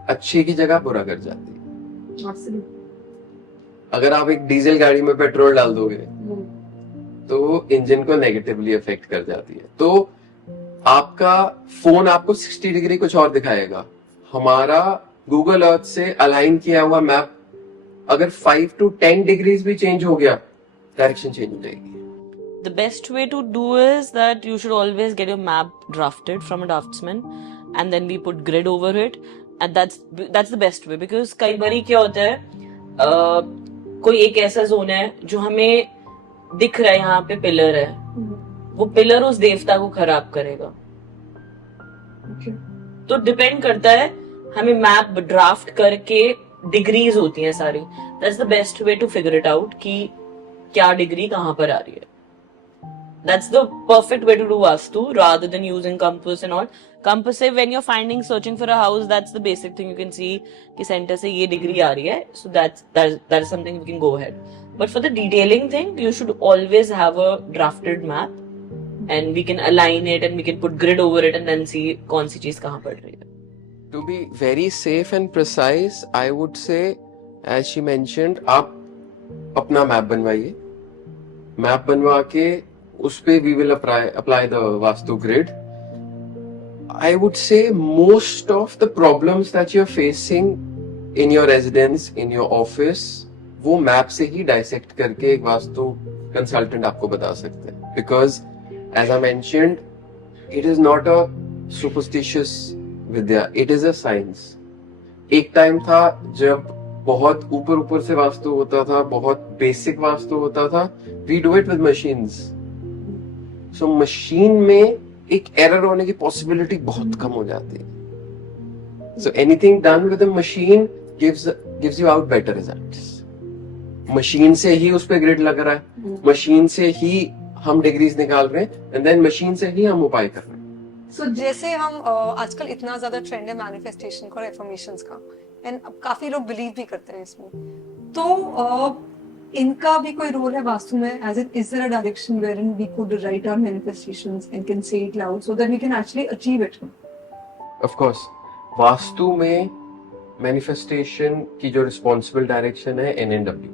अच्छे की जगह बुरा कर जाती है। अगर आप एक डीजल गाड़ी में पेट्रोल डाल दोगे तो इंजन को नेगेटिवली अफेक्ट कर जाती है। तो आपका फोन आपको 60 डिग्री कुछ और दिखाएगा, हमारा गूगल अर्थ से अलाइन किया हुआ मैप अगर 5 to 10 डिग्रीज भी चेंज हो गया, डायरेक्शन चेंज हो जाएगी। The best way to do is that you should always get your map drafted from a draftsman and then we put grid over it, and that's the best way because कई बारी क्या होता है, कोई एक ऐसा जोन है जो हमें दिख रहा है, यहाँ पे पिलर है, वो पिलर उस देवता को खराब करेगा। तो डिपेंड करता है, हमें मैप ड्राफ्ट करके डिग्रीज होती हैं सारी, that's the best way to figure it out कि क्या डिग्री कहाँ पर आ रही है। That's the perfect way to do Vastu rather than using compass and all. Compass से when you're searching for a house, that's the basic thing you can see कि center से ये degree आ रही है, so that is something we can go ahead. But for the detailing thing, you should always have a drafted map and we can align it and we can put grid over it and then see कौन सी चीज कहाँ पड़ रही है. To be very safe and precise, I would say, as she mentioned, आप अपना map बनवाइए, map बनवा के उस पे we will apply the Vastu grid. I would say most of the problems that you're facing in your residence, in your office, वो map से ही dissect करके एक वास्तु कंसल्टेंट आपको बता सकते हैं, because as I mentioned it is not a superstitious विद्या, it is a science. एक टाइम था जब बहुत ऊपर ऊपर से वास्तु होता था, बहुत बेसिक वास्तु होता था, we do it with machines. So machine में एक एरर होने की पॉसिबिलिटी बहुत कम हो जाती है। So anything done with a machine gives you out better results. Machine से ही उस पे ग्रिड लग रहा है, मशीन से ही हम डिग्रीज निकाल रहे हैं, एंड देन मशीन से ही हम उपाय कर रहे हैं। सो जैसे हम आजकल इतना ज्यादा ट्रेंड है मैनिफेस्टेशन का और एफर्मेशंस का, एंड काफी लोग बिलीव भी करते हैं इसमें, तो इनका भी कोई रोल है वास्तु में? As it is there a direction wherein we could write our manifestations and can say it loud so that we can actually achieve it? Of course vastu में मैनिफेस्टेशन की जो रिस्पॉन्सिबल डायरेक्शन है NNW,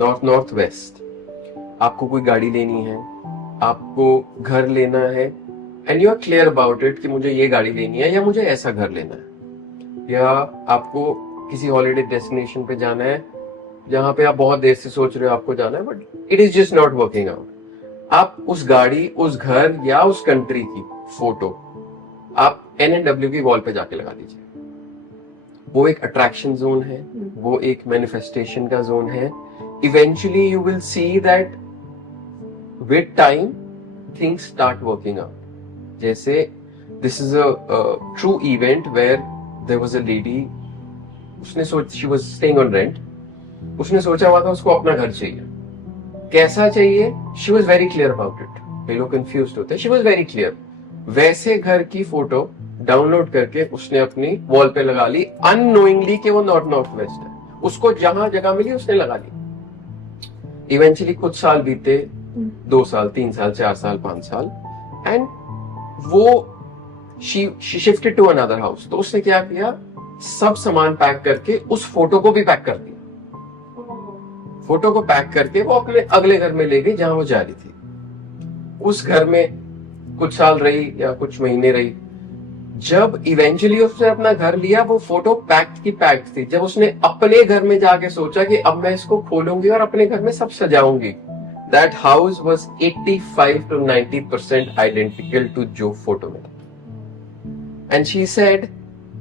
नॉर्थ नॉर्थ वेस्ट। आपको कोई गाड़ी लेनी है, आपको घर लेना है, and you are clear about it कि मुझे ये गाड़ी लेनी है या मुझे ऐसा घर लेना है, या आपको किसी हॉलीडे डेस्टिनेशन पे जाना है जहां पे आप बहुत देर से सोच रहे हो आपको जाना है, but it is just not working out. आप उस गाड़ी, उस घर या उस कंट्री की फोटो आप NNW की वॉल पे जाके लगा दीजिए। वो एक अट्रैक्शन जोन है, वो एक मैनिफेस्टेशन का जोन है। Eventually you will see that with time things start working out. जैसे this is a true event where there was a lady, उसने she was staying on rent, उसने सोचा हुआ था उसको अपना घर चाहिए। कैसा चाहिए? She was very clear about it. कई लोग कंफ्यूज्ड होते हैं, शी वाज वेरी क्लियर। वैसे घर की फोटो डाउनलोड करके उसने अपनी वॉल पे लगा ली, अननोइंगली कि वो नॉर्थ नॉर्थ वेस्ट है। उसको जहां जगह मिली उसने लगा ली। इवेंचुअली कुछ साल बीते, 2 साल, 3 साल, 4 साल, 5 साल, एंड वो she shifted to another house. तो उसने क्या किया, सब सामान पैक करके उस फोटो को भी पैक कर दिया। फोटो को पैक करके वो अपने अगले घर में ले गई जहां वो जा रही थी। उस घर में कुछ साल रही या कुछ महीने रही। जब इवेंचुअली उसने अपना घर लिया, वो फोटो पैक्ड की पैक्ड थी। जब उसने अपने घर में जाके सोचा कि अब मैं इसको खोलूंगी और अपने घर में सब सजाऊंगी, that house was 85 to 90% identical to जो फोटो में। एंड शी सेड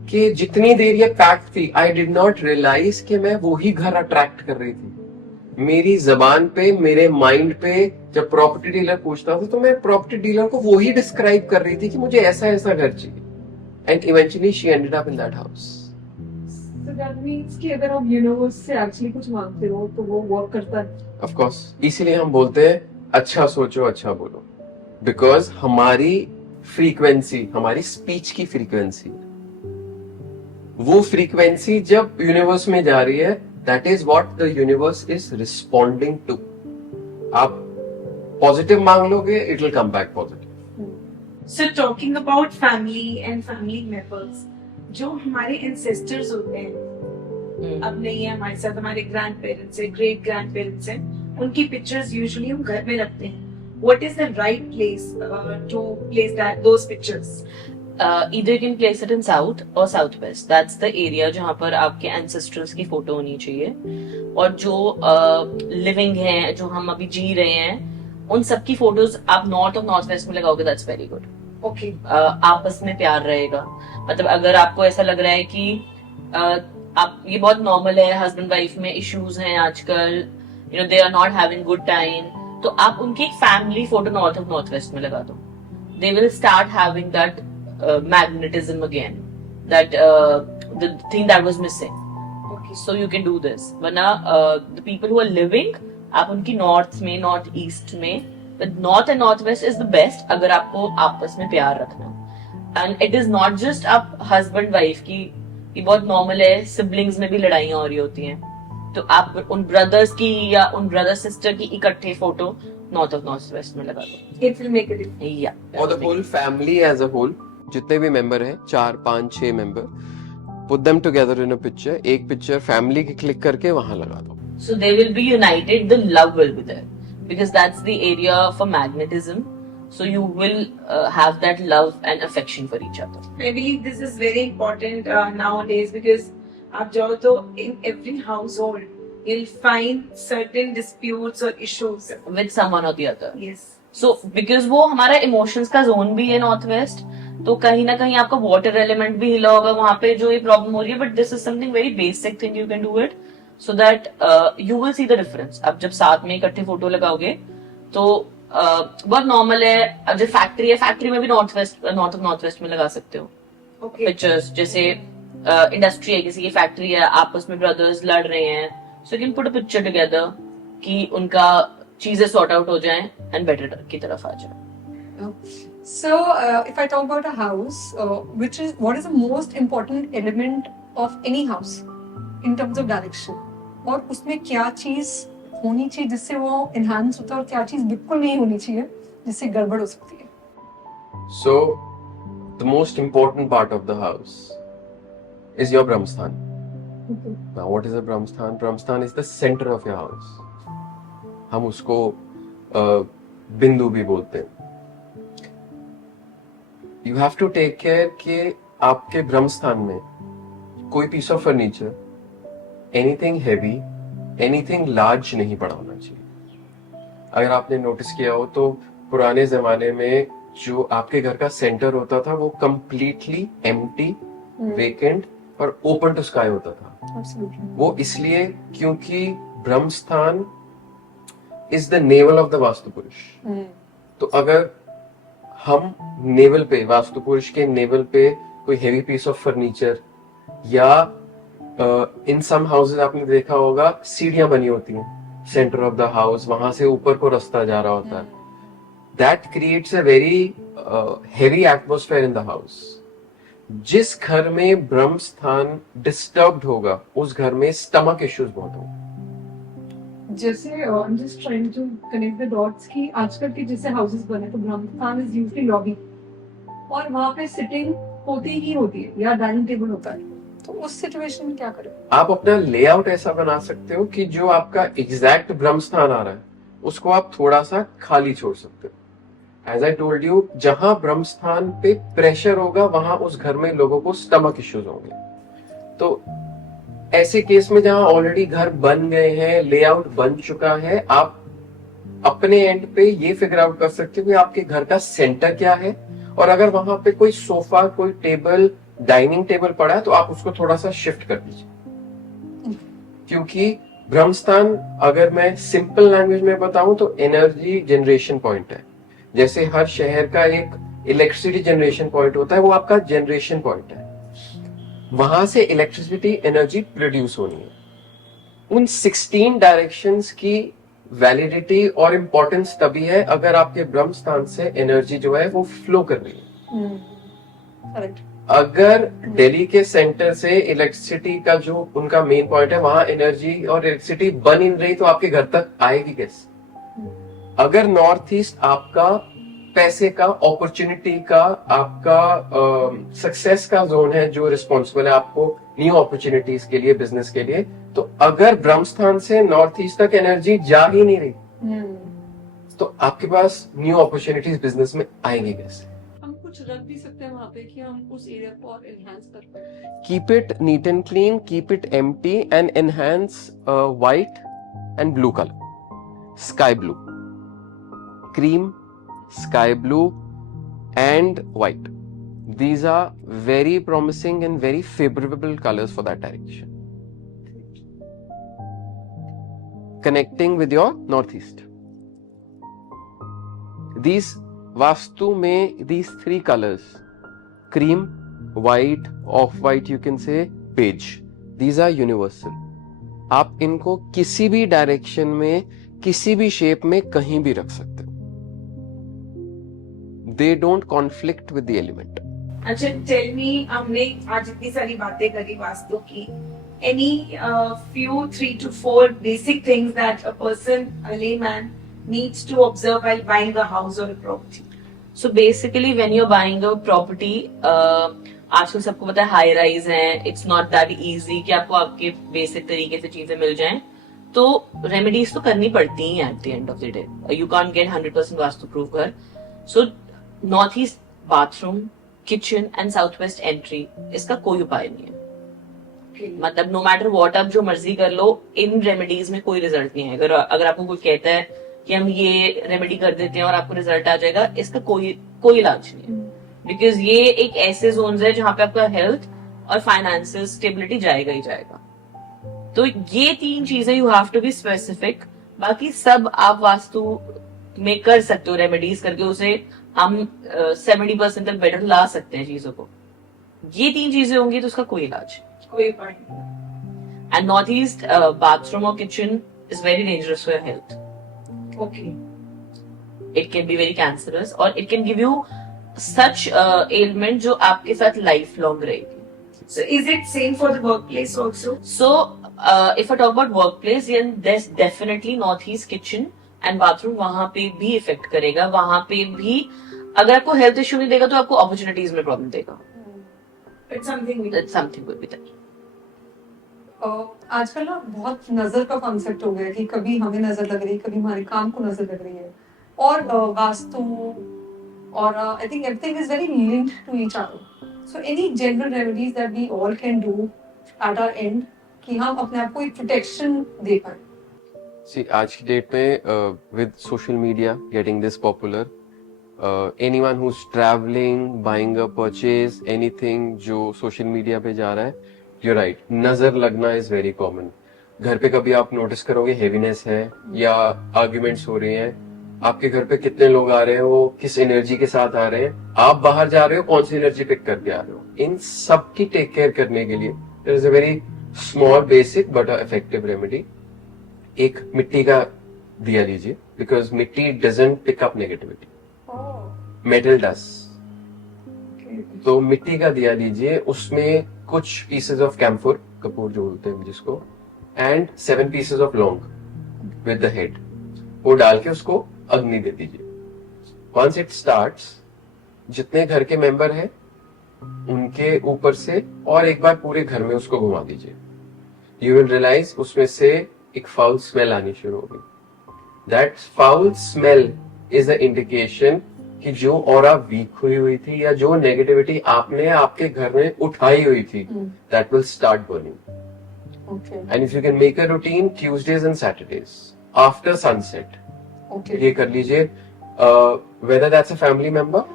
कि जितनी देर ये पैक्ड थी, आई डिड नॉट रियलाइज कि मैं वो ही घर अट्रैक्ट कर रही थी। मेरी जबान पे, मेरे माइंड पे जब प्रॉपर्टी डीलर पूछता था तो मैं प्रॉपर्टी डीलर को वो ही डिस्क्राइब कर रही थी कि मुझे ऐसा ऐसा घर चाहिए। And eventually she ended up in that house. So that means कि अगर आप यूनिवर्स से एक्चुअली कुछ मांगते हो तो वो वर्क करता है। ऑफ कोर्स, इसीलिए हम बोलते हैं अच्छा सोचो अच्छा बोलो, बिकॉज हमारी फ्रीक्वेंसी, हमारी स्पीच की फ्रीक्वेंसी, वो फ्रीक्वेंसी जब यूनिवर्स में जा रही है, that is what the universe is responding to. आप पॉजिटिव मांग लोगे, it will come back positive. So talking about family and family members, जो हमारे ancestors होते हैं, अब नहीं है हमारे साथ, हमारे ग्रैंड पेरेंट्स है, ग्रेट ग्रैंड पेरेंट्स हैं, उनकी पिक्चर्स यूजुअली हम घर में रखते हैं। What is the right place to place those pictures? Either you can place it in south or southwest. That's the area जहाँ पर आपके ancestors की फोटो होनी चाहिए। और जो लिविंग है, जो हम अभी जी रहे हैं, उन सबकी फोटोज आप नॉर्थ और नॉर्थ वेस्ट में लगाओगे, दैट्स वेरी गुड। Okay. आपस में प्यार रहेगा। मतलब अगर आपको ऐसा लग रहा है कि आप, ये बहुत नॉर्मल है, हस्बैंड वाइफ में इश्यूज हैं आजकल, you know they are not having good time, तो आप उनकी एक फैमिली फोटो नॉर्थ और नॉर्थ वेस्ट में लगा दो। They will start having that magnetism again, that the thing that was missing. Okay. So you can do this. वरना the people who are living, आप उनकी नॉर्थ में, नॉर्थ ईस्ट में, but north and north west is the best अगर आपको आपस में प्यार रखना। And it is not just आप हस्बैंड वाइफ की, ये बहुत नॉर्मल है, सिबलिंग्स में भी लड़ाइयां हो रही होती हैं, तो आप उन ब्रदर्स की या उन ब्रदर सिस्टर की इकट्ठे फोटो नॉर्थ और नॉर्थ वेस्ट में लगा दो। It will make a difference. Yeah. और the whole family as a whole, जितने भी मेंबर हैं, 4, 5, 6 member, put them together in a picture. एक पिक्चर फैमिली की क्लिक करके वहां लगा दो। So they will be united, the love will be there, because that's the area for magnetism. So you will have that love and affection for each other. I believe this is very important nowadays, because आप जाओ तो in every household, you'll find certain disputes or issues. with someone or the other. Yes. So because वो हमारा emotions का zone भी है north west, तो कहीं ना कहीं आपका वाटर एलिमेंट भी हिला होगा वहां पे जो ये प्रॉब्लम हो रही है, but this is something very basic thing you can do it so that you will see the difference. अब जब साथ में इकट्ठे फोटो लगाओगे तो बहुत नॉर्मल है. अब जब फैक्ट्री है, फैक्ट्री में भी नॉर्थ वेस्ट में लगा सकते हो Okay. पिक्चर्स. जैसे इंडस्ट्री है, किसी की फैक्ट्री है, आपस में ब्रदर्स लड़ रहे हैं, so you can put a picture together कि उनका चीजें सॉर्ट आउट हो जाएं एंड बेटर की तरफ आ जाए. So, if I talk about a house, what is the most important element of any house in terms of direction? और उसमें क्या चीज होनी चाहिए जिससे वो enhance होता है और क्या चीज बिल्कुल नहीं होनी चाहिए जिससे गड़बड़ हो सकती है? So, the most important part of the house is your Brahmasthan. Now, what is a Brahmasthan? Brahmasthan is the center of your house. हम उसको बिंदु भी बोलते हैं. You have to take care कि आपके ब्रह्मस्थान में कोई piece of furniture, anything heavy, anything large नहीं पड़ा होना चाहिए. अगर आपने नोटिस किया हो तो पुराने जमाने में जो आपके घर का सेंटर होता था वो कंप्लीटली एम्प्टी, वेकेंट और ओपन टू स्काई होता था. Absolutely. वो इसलिए क्योंकि Brahmasthan is the navel of the Vastu Purush. तो अगर हम नेवल पे, वास्तु पुरुष के नेवल पे कोई हेवी पीस ऑफ फर्नीचर या इन सम हाउसेज आपने देखा होगा सीढ़ियां बनी होती हैं सेंटर ऑफ द हाउस, वहां से ऊपर को रास्ता जा रहा होता है. That creates a very heavy atmosphere in the house. जिस घर में ब्रह्म स्थान डिस्टर्ब्ड होगा उस घर में स्टमक इश्यूज बहुत होंगे. जैसे I am just trying to connect the dots कि आजकल के जैसे हाउसेस बने तो ब्रह्मस्थान इज यूजुअली लॉबी और वहां पे सिटिंग होती ही होती है या डाइनिंग टेबल होता है, तो उस सिचुएशन में क्या करें? आप अपना लेआउट ऐसा बना सकते हो कि जो आपका एग्जैक्ट ब्रह्म स्थान आ रहा है उसको आप थोड़ा सा खाली छोड़ सकते हो. एज आई टोल्ड यू, जहां ब्रह्म स्थान पे प्रेशर होगा वहां उस घर में लोगों को स्टमक इश्यूज होंगे. तो ऐसे केस में जहां ऑलरेडी घर बन गए हैं, लेआउट बन चुका है, आप अपने एंड पे ये फिगर आउट कर सकते हो कि आपके घर का सेंटर क्या है. और अगर वहां पे कोई सोफा, कोई टेबल, डाइनिंग टेबल पड़ा है तो आप उसको थोड़ा सा शिफ्ट कर दीजिए. क्योंकि ब्रह्मस्थान, अगर मैं सिंपल लैंग्वेज में बताऊं तो एनर्जी जनरेशन पॉइंट है. जैसे हर शहर का एक इलेक्ट्रिसिटी जनरेशन पॉइंट होता है, वो आपका जनरेशन पॉइंट है. वहां से इलेक्ट्रिसिटी एनर्जी प्रोड्यूस होनी है. उन 16 डायरेक्शंस की वैलिडिटी और इंपॉर्टेंस तभी है अगर आपके ब्रह्म स्थान से एनर्जी जो है वो फ्लो कर रही है. करेक्ट. अगर दिल्ली के सेंटर से इलेक्ट्रिसिटी का जो उनका मेन पॉइंट है वहां एनर्जी और इलेक्ट्रिसिटी बन ही नहीं रही तो आपके घर तक आएगी कैसे? अगर नॉर्थ ईस्ट आपका पैसे का, अपॉर्चुनिटी का, आपका सक्सेस का जोन है जो रिस्पॉन्सिबल है आपको न्यू अपॉर्चुनिटीज के लिए, बिजनेस के लिए, तो अगर ब्रह्मस्थान से नॉर्थ ईस्ट तक एनर्जी जा ही नहीं रही तो आपके पास न्यू अपॉर्चुनिटीज बिजनेस में आएंगे कैसे? हम कुछ रख भी सकते हैं वहां पे कि हम उस एरिया को और एनहांस कर पाए. Keep it neat and clean, keep it empty and enhance white and blue color. Sky blue. Cream, sky blue and white. These are very promising and very favorable colors for that direction. Connecting with your northeast. These Vastu में these 3 colors, cream, white, off-white, you can say beige. These are universal. आप इनको किसी भी direction में, किसी भी shape में कहीं भी रख सकते हो. They don't conflict with the element. अच्छा, टेल मी, हमने आज इतनी सारी बातें करी वास्तु की. Any few 3 to 4 basic things that a person, a layman, needs to observe while buying a house or a property? So basically when you're buying a property, आजकल सबको पता है हाई राइज है, इट्स नॉट दैट इजी कि आपको आपके basic तरीके से चीजें मिल जाएं. तो रेमेडीज तो करनी पड़ती हैं at the end of the day. You can't get 100% vastu proof घर. So north east bathroom, kitchen and south west entry, इसका कोई उपाय नहीं है. Okay. मतलब नो मैटर व्हाट आप जो मर्जी कर लो, इन रेमेडीज में कोई रिजल्ट नहीं है। अगर आपको कोई कहता है कि हम ये रेमेडी कर देते हैं और आपको रिजल्ट आ जाएगा, इसका कोई इलाज नहीं है। बिकॉज ये एक ऐसे जोन है जहाँ पे आपका हेल्थ और फाइनेंशियल स्टेबिलिटी जाएगा ही जाएगा। तो ये 3 चीजें you have to be specific. बाकी सब आप वास्तु में कर सकते हो, रेमेडीज करके उसे हम 70% तक बेटर ला सकते हैं चीजों को। ये 3 चीजें होंगी तो उसका कोई इलाज। कोई पॉइंट नहीं। एंड नॉर्थ ईस्ट बाथरूम और kitchen is very dangerous for your health. Okay. It can be very cancerous और it can give you such element जो आपके साथ लाइफ लॉन्ग रहेगी। So is it same for the workplace also? So, if I talk about workplace, then there's definitely northeast kitchen and bathroom वहां पे भी effect करेगा। वहां पे भी अगर आपको हेल्थ इश्यू नहीं देगा तो आपको अपॉर्चुनिटीज में प्रॉब्लम देगा। It's something we That's something will be there. आजकल ना बहुत नजर का कॉन्सेप्ट हो गया है कि कभी हमें नजर लग रही है, कभी हमारे काम को नजर लग रही है, और वास्तु और I think everything is very linked to each other. So any general remedies that we all can do at our end कि हम अपने आप को एक प्रोटेक्शन दे पाए। See, आज की डेट में with social media getting this popular, anyone who's traveling, buying a purchase, anything जो social media पे जा रहा है, you're right, नजर लगना is very common. घर पे कभी आप नोटिस करोगे हेवीनेस है या आर्ग्यूमेंट्स हो रही हैं, आपके घर पे कितने लोग आ रहे हैं, वो किस एनर्जी के साथ आ रहे हैं, आप बाहर जा रहे हो कौन सी एनर्जी पिक करके आ रहे हो, इन सब की टेक केयर करने के लिए there is a very small basic but effective remedy. एक मिट्टी का दिया लीजिए, बिकॉज मिट्टी doesn't pick up negativity, metal does. तो मिट्टी का दिया लीजिए, उसमें कुछ पीसेस ऑफ कैम्फर, कपूर जो बोलते हैं जिसको, एंड 7 पीसेस ऑफ लौंग विद द हेड, वो डाल के उसको अग्नि दे दीजिए। वंस इट स्टार्ट्स, जितने घर के मेंबर हैं उनके ऊपर से और एक बार पूरे घर में उसको घुमा दीजिए। यू विल रियलाइज उसमें से एक फाउल स्मेल आनी शुरू होगी। That foul smell is the indication कि जो ऑरा वीक हुई थी या जो नेगेटिविटी आपने आपके घर में उठाई हुई थी, that will start burning. And if you can make a routine, Tuesdays and Saturdays after sunset ये कर लीजिए, whether that's a family member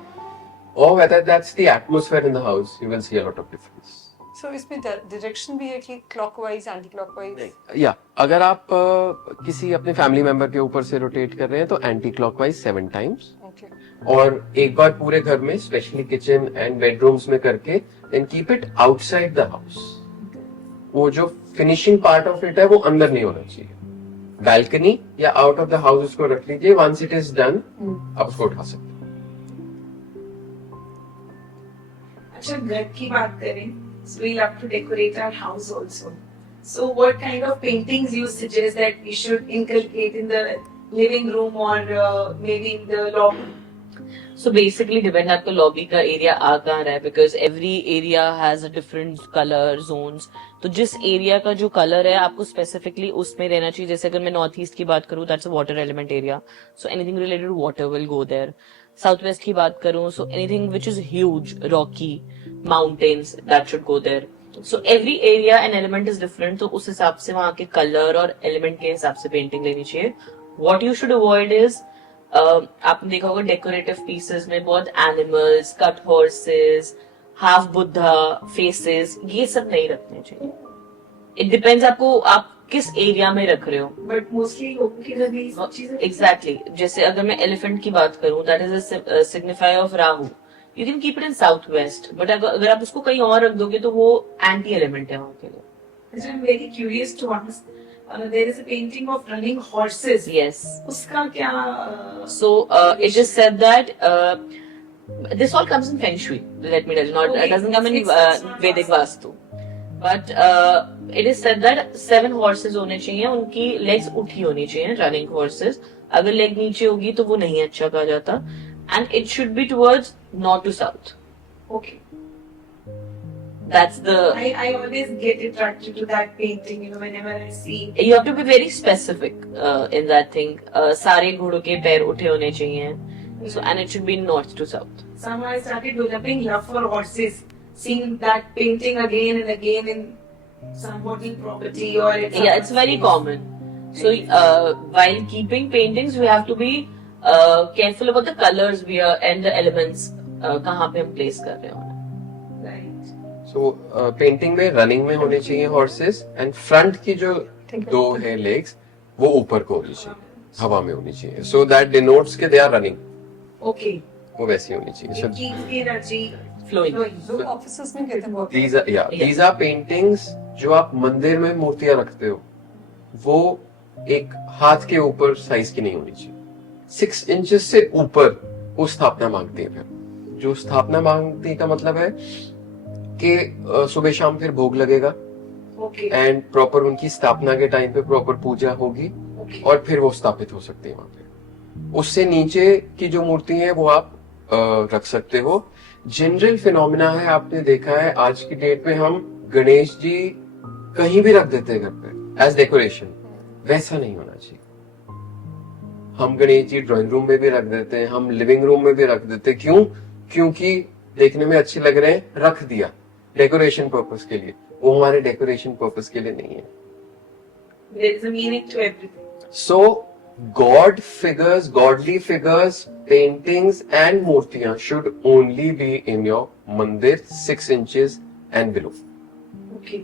or whether that's the atmosphere in the house, you will see a lot of difference. सो इसमें direction भी है कि clockwise anti clockwise? या अगर आप किसी अपने फैमिली मेंबर के ऊपर से रोटेट कर रहे हैं तो एंटी क्लॉकवाइज 7 टाइम्स, और एक बार पूरे घर में स्पेशली किचन एंड बेडरूम्स में करके then keep it outside the house. वो जो फिनिशिंग पार्ट ऑफ इट है वो अंदर नहीं होना चाहिए, बैल्कनी या आउट ऑफ द हाउस उसको रख लीजिए। वंस इट इज डन आप उसको उठा सकते हैं। अच्छा, घर की बात करें, so we love to decorate our house also. So what kind of paintings you suggest that we should inculcate in the living room or maybe in the lobby? So basically depend आपका lobby का area आ कहाँ रहा है, because every area has a different colour zones. तो जिस area का जो कलर है आपको स्पेसिफिकली उसमें रहना चाहिए। जैसे अगर मैं नॉर्थ ईस्ट की बात करूँ, that's a water element area, so anything related water will go there. South west की बात करूँ, so anything which is huge, rocky, mountains, that should go there. So every area and element is different, तो उस हिसाब से वहाँ के colour और एलिमेंट के हिसाब से पेंटिंग लेनी चाहिए। What you should avoid is, आपने देखा होगा डेकोरेटिव पीसेस में बहुत animals, cut horses, half Buddha faces, ये सब नहीं रखने चाहिए। इट डिपेंड्स आपको आप किस एरिया में रख रहे हो। But mostly लोगों के घर में ये सब चीजें एग्जैक्टली जैसे अगर मैं एलिफेंट की बात करूं, that is a signifier of Rahu, you can keep it in south west, but अगर आप उसको कहीं और रख दोगे तो वो एंटी एलिमेंट है वहां के लिए। I'm very curious to ask. There is a painting of running horses. Yes. उसका क्या? So it is said that this all comes in Feng Shui. Let me tell you, not Okay. it doesn't come in It's not Vedic Vastu. Vastu. But it is said that 7 horses होने चाहिए, उनकी legs उठी होनी चाहिए, running horses. अगर leg नीचे होगी तो वो नहीं अच्छा कहा जाता. And it should be towards north to south. Okay. That's the. I always get attracted to that painting. Whenever I see. You have to be very specific in that thing. सारे घोड़ों के पैर उठे होने चाहिए. So and it should be north to south. Somehow I started developing love for horses. Seeing that painting again and again in Some bottle property or Yeah, it's very common. So while keeping paintings, we have to be careful about the colors we are and the elements कहाँ पे हम place कर रहे हैं उन्हें. Right. सो painting में running में होने चाहिए हॉर्सेस एंड फ्रंट की जो दो है लेग्स वो ऊपर को होनी चाहिए, हवा में होनी चाहिए, सो दैट डिनोट्स के दे आर रनिंग, Okay. वो वैसी होनी चाहिए. It keeps the energy Flowing. flowing. जो ऑफिसेस में कहते हैं बहुत दीज आर पेंटिंग्स जो आप मंदिर में मूर्तियां रखते हो, वो एक हाथ के ऊपर साइज की नहीं होनी चाहिए. 6 इंचेस से ऊपर वो स्थापना मांगती है. फिर जो स्थापना मांगती का मतलब है कि सुबह शाम फिर भोग लगेगा Okay. एंड प्रॉपर उनकी स्थापना के टाइम पे प्रॉपर पूजा होगी Okay. और फिर वो स्थापित हो सकती है वहां पे. उससे नीचे की जो मूर्ति है वो आप रख सकते हो. जनरल फिनोमिना है, आपने देखा है आज की डेट में हम गणेश जी कहीं भी रख देते हैं घर पे एज डेकोरेशन. वैसा नहीं होना चाहिए. हम गणेश जी ड्राइंग रूम में भी रख देते हैं, हम लिविंग रूम में भी रख देते हैं. क्यों? क्योंकि देखने में अच्छे लग रहे हैं, रख दिया डेकोरेशन पर्पस के लिए. वो हमारे डेकोरेशन पर्पस के लिए नहीं है. There is a meaning to everything. So, God figures, godly figures, paintings and murtiyan should only be in your mandir 6 inches and below. Okay.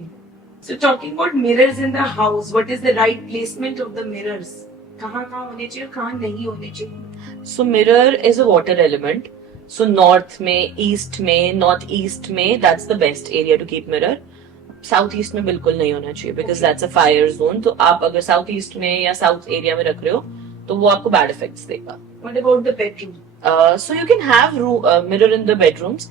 So talking about mirrors in the house, what is the right placement of the mirrors? कहाँ होने चाहिए और कहाँ नहीं होने चाहिए? So mirror is a water element. So north में, east में, north east में, that's the best area to keep mirror. South east में बिल्कुल नहीं होना चाहिए because that's a fire zone. तो आप अगर साउथ ईस्ट में या साउथ एरिया में रख रहे हो तो वो आपको बैड इफेक्ट्स देगा. What about the bedroom? So you can have mirror in the bedrooms.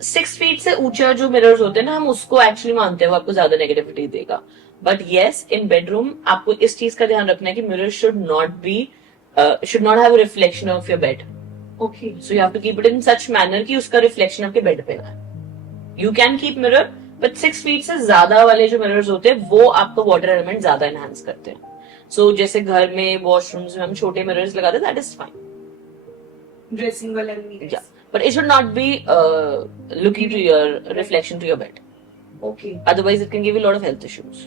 6 feet से ऊंचा जो मिरर्स होते हैं ना, हम उसको एक्चुअली मानते हैं वो आपको ज्यादा नेगेटिविटी देगा. बट येस, इन बेडरूम आपको इस चीज का ध्यान रखना है कि mirror should not have reflection of your bed. Okay. So you have to keep it in such manner कि उसका रिफ्लेक्शन आपके बेड पे आए. You can keep mirror but 6 feet से ज्यादा वाले जो मिरर्स होते हैं वो आपको वाटर एलिमेंट ज्यादा एनहांस करते हैं. सो जैसे घर में वॉशरूम्स में हम छोटे मिरर्स लगाते हैं, दैट इज फाइन. Dressing वाला mirrors. Yeah, but it should not be looking to your reflection to your bed. Okay. Otherwise, it can give you a lot of health issues.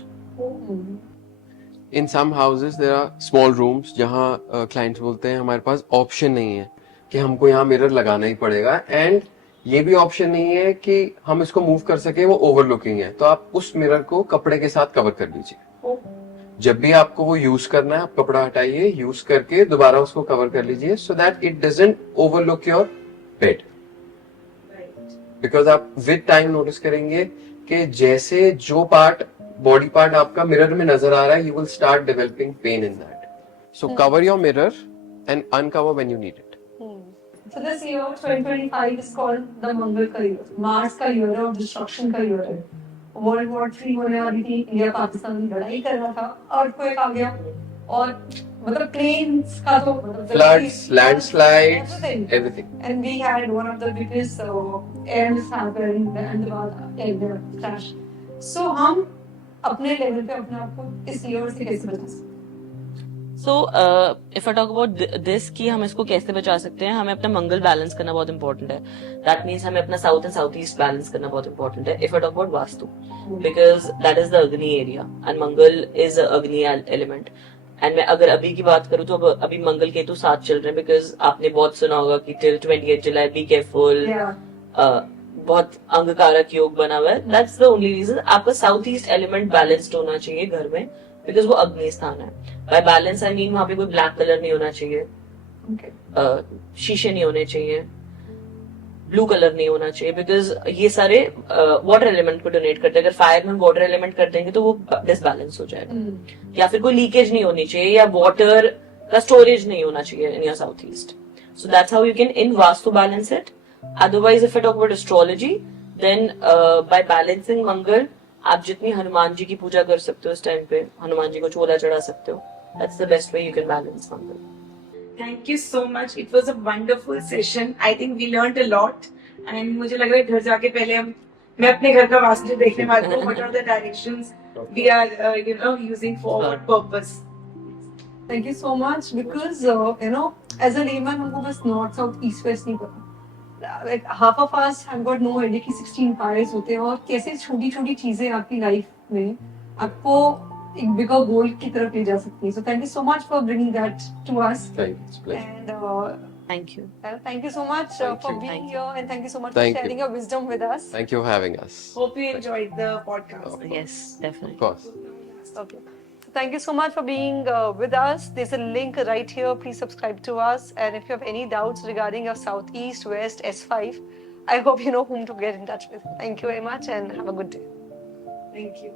In some houses there are small rooms जहाँ clients बोलते हैं हमारे पास option नहीं है कि हमको यहाँ mirror लगाना ही पड़ेगा, एंड ये भी ऑप्शन नहीं है कि हम इसको मूव कर सके, वो ओवरलुकिंग है. तो आप उस मिरर को कपड़े के साथ कवर कर लीजिए. Oh. जब भी आपको वो यूज करना है, आप कपड़ा हटाइए, यूज करके दोबारा उसको कवर कर लीजिए, so that it doesn't overlook your bed. Right. Because आप विद टाइम नोटिस करेंगे कि जैसे जो पार्ट बॉडी पार्ट आपका मिरर में नजर आ रहा है, you will start developing pain in that. So cover your mirror and uncover when you need it. So this year 2025 is called the मंगल का year. मार्स का year है और डिस्ट्रक्शन का year है. World War 3 होने वाली थी, इंडिया पाकिस्तान में लड़ाई कर रहा था, अर्थक्वेक आ गया और मतलब प्लेन्स का तो Floods, landslides, everything. And we had one of the biggest air mishap in the Ahmedabad air crash. So हम अपने लेवल पे अपने आप को इस ईयर से कैसे बचा सकते हैं? So, if I talk about this कि हम इसको कैसे बचा सकते हैं, हमें अपना मंगल बैलेंस करना बहुत इंपॉर्टेंट है. दैट मीन्स हमें अपना south and south east balance करना बहुत इंपॉर्टेंट है. If I talk about vastu, because that is the अग्नि एरिया एंड मंगल इज अग्नि एलिमेंट. एंड मैं अगर अभी की बात करूँ तो अभी मंगल केतु साथ चल रहे हैं, बिकॉज आपने बहुत सुना होगा कि टिल 28 जुलाई बी केयरफुल. बहुत अंगकारक योग बना हुआ है. That's the only reason. आपका साउथ ईस्ट एलिमेंट बैलेंस्ड होना चाहिए घर में, बिकॉज वो अग्नि स्थान है. बाय बैलेंस आई मीन वहां पे कोई ब्लैक कलर नहीं होना चाहिए, शीशे नहीं होने चाहिए, ब्लू कलर नहीं होना चाहिए, बिकॉज ये सारे वाटर एलिमेंट को डोनेट करते हैं. अगर फायर में वाटर एलिमेंट कर देंगे तो वो डिसबैलेंस हो जाएगा. या फिर कोई लीकेज नहीं होनी चाहिए या वाटर का स्टोरेज नहीं होना चाहिए in your south east. So that's how you can in vastu balance it. Otherwise if I talk about astrology, then by balancing Mangal आप जितनी हनुमान जी की पूजा कर सकते हो इस टाइम पे, हनुमान जी को चोला चढ़ा सकते हो. That's the best way you can balance Mangal. Thank you so much. It was a wonderful session. I think we learned a lot. And मुझे लग रहा है घर जाके पहले मैं अपने घर का वास्तु देखने वाली हूँ. What are the directions we are using for what purpose? Thank you so much because as a layman हमको बस north south east west नहीं पता. Like half of us have got no idea कि 16 empires होते हैं और कैसे छोटी छोटी चीजें आपकी लाइफ में आपको एक बिगर गोल की तरफ ले जा सकती है. So thank you so much for bringing that to us. Thanks, pleasure. And Thank you. thank you so much Thank for you. being Thank here, and thank you so much Thank for sharing you. your wisdom with us. Thank you for having us. Hope you enjoyed the podcast. Yes, Of definitely. course. Okay. So thank you so much for being with us. There's a link right here. Please subscribe to us. And if you have any doubts regarding your Southeast, West, S5, I hope you know whom to get in touch with. Thank you very much and have a good day. Thank you.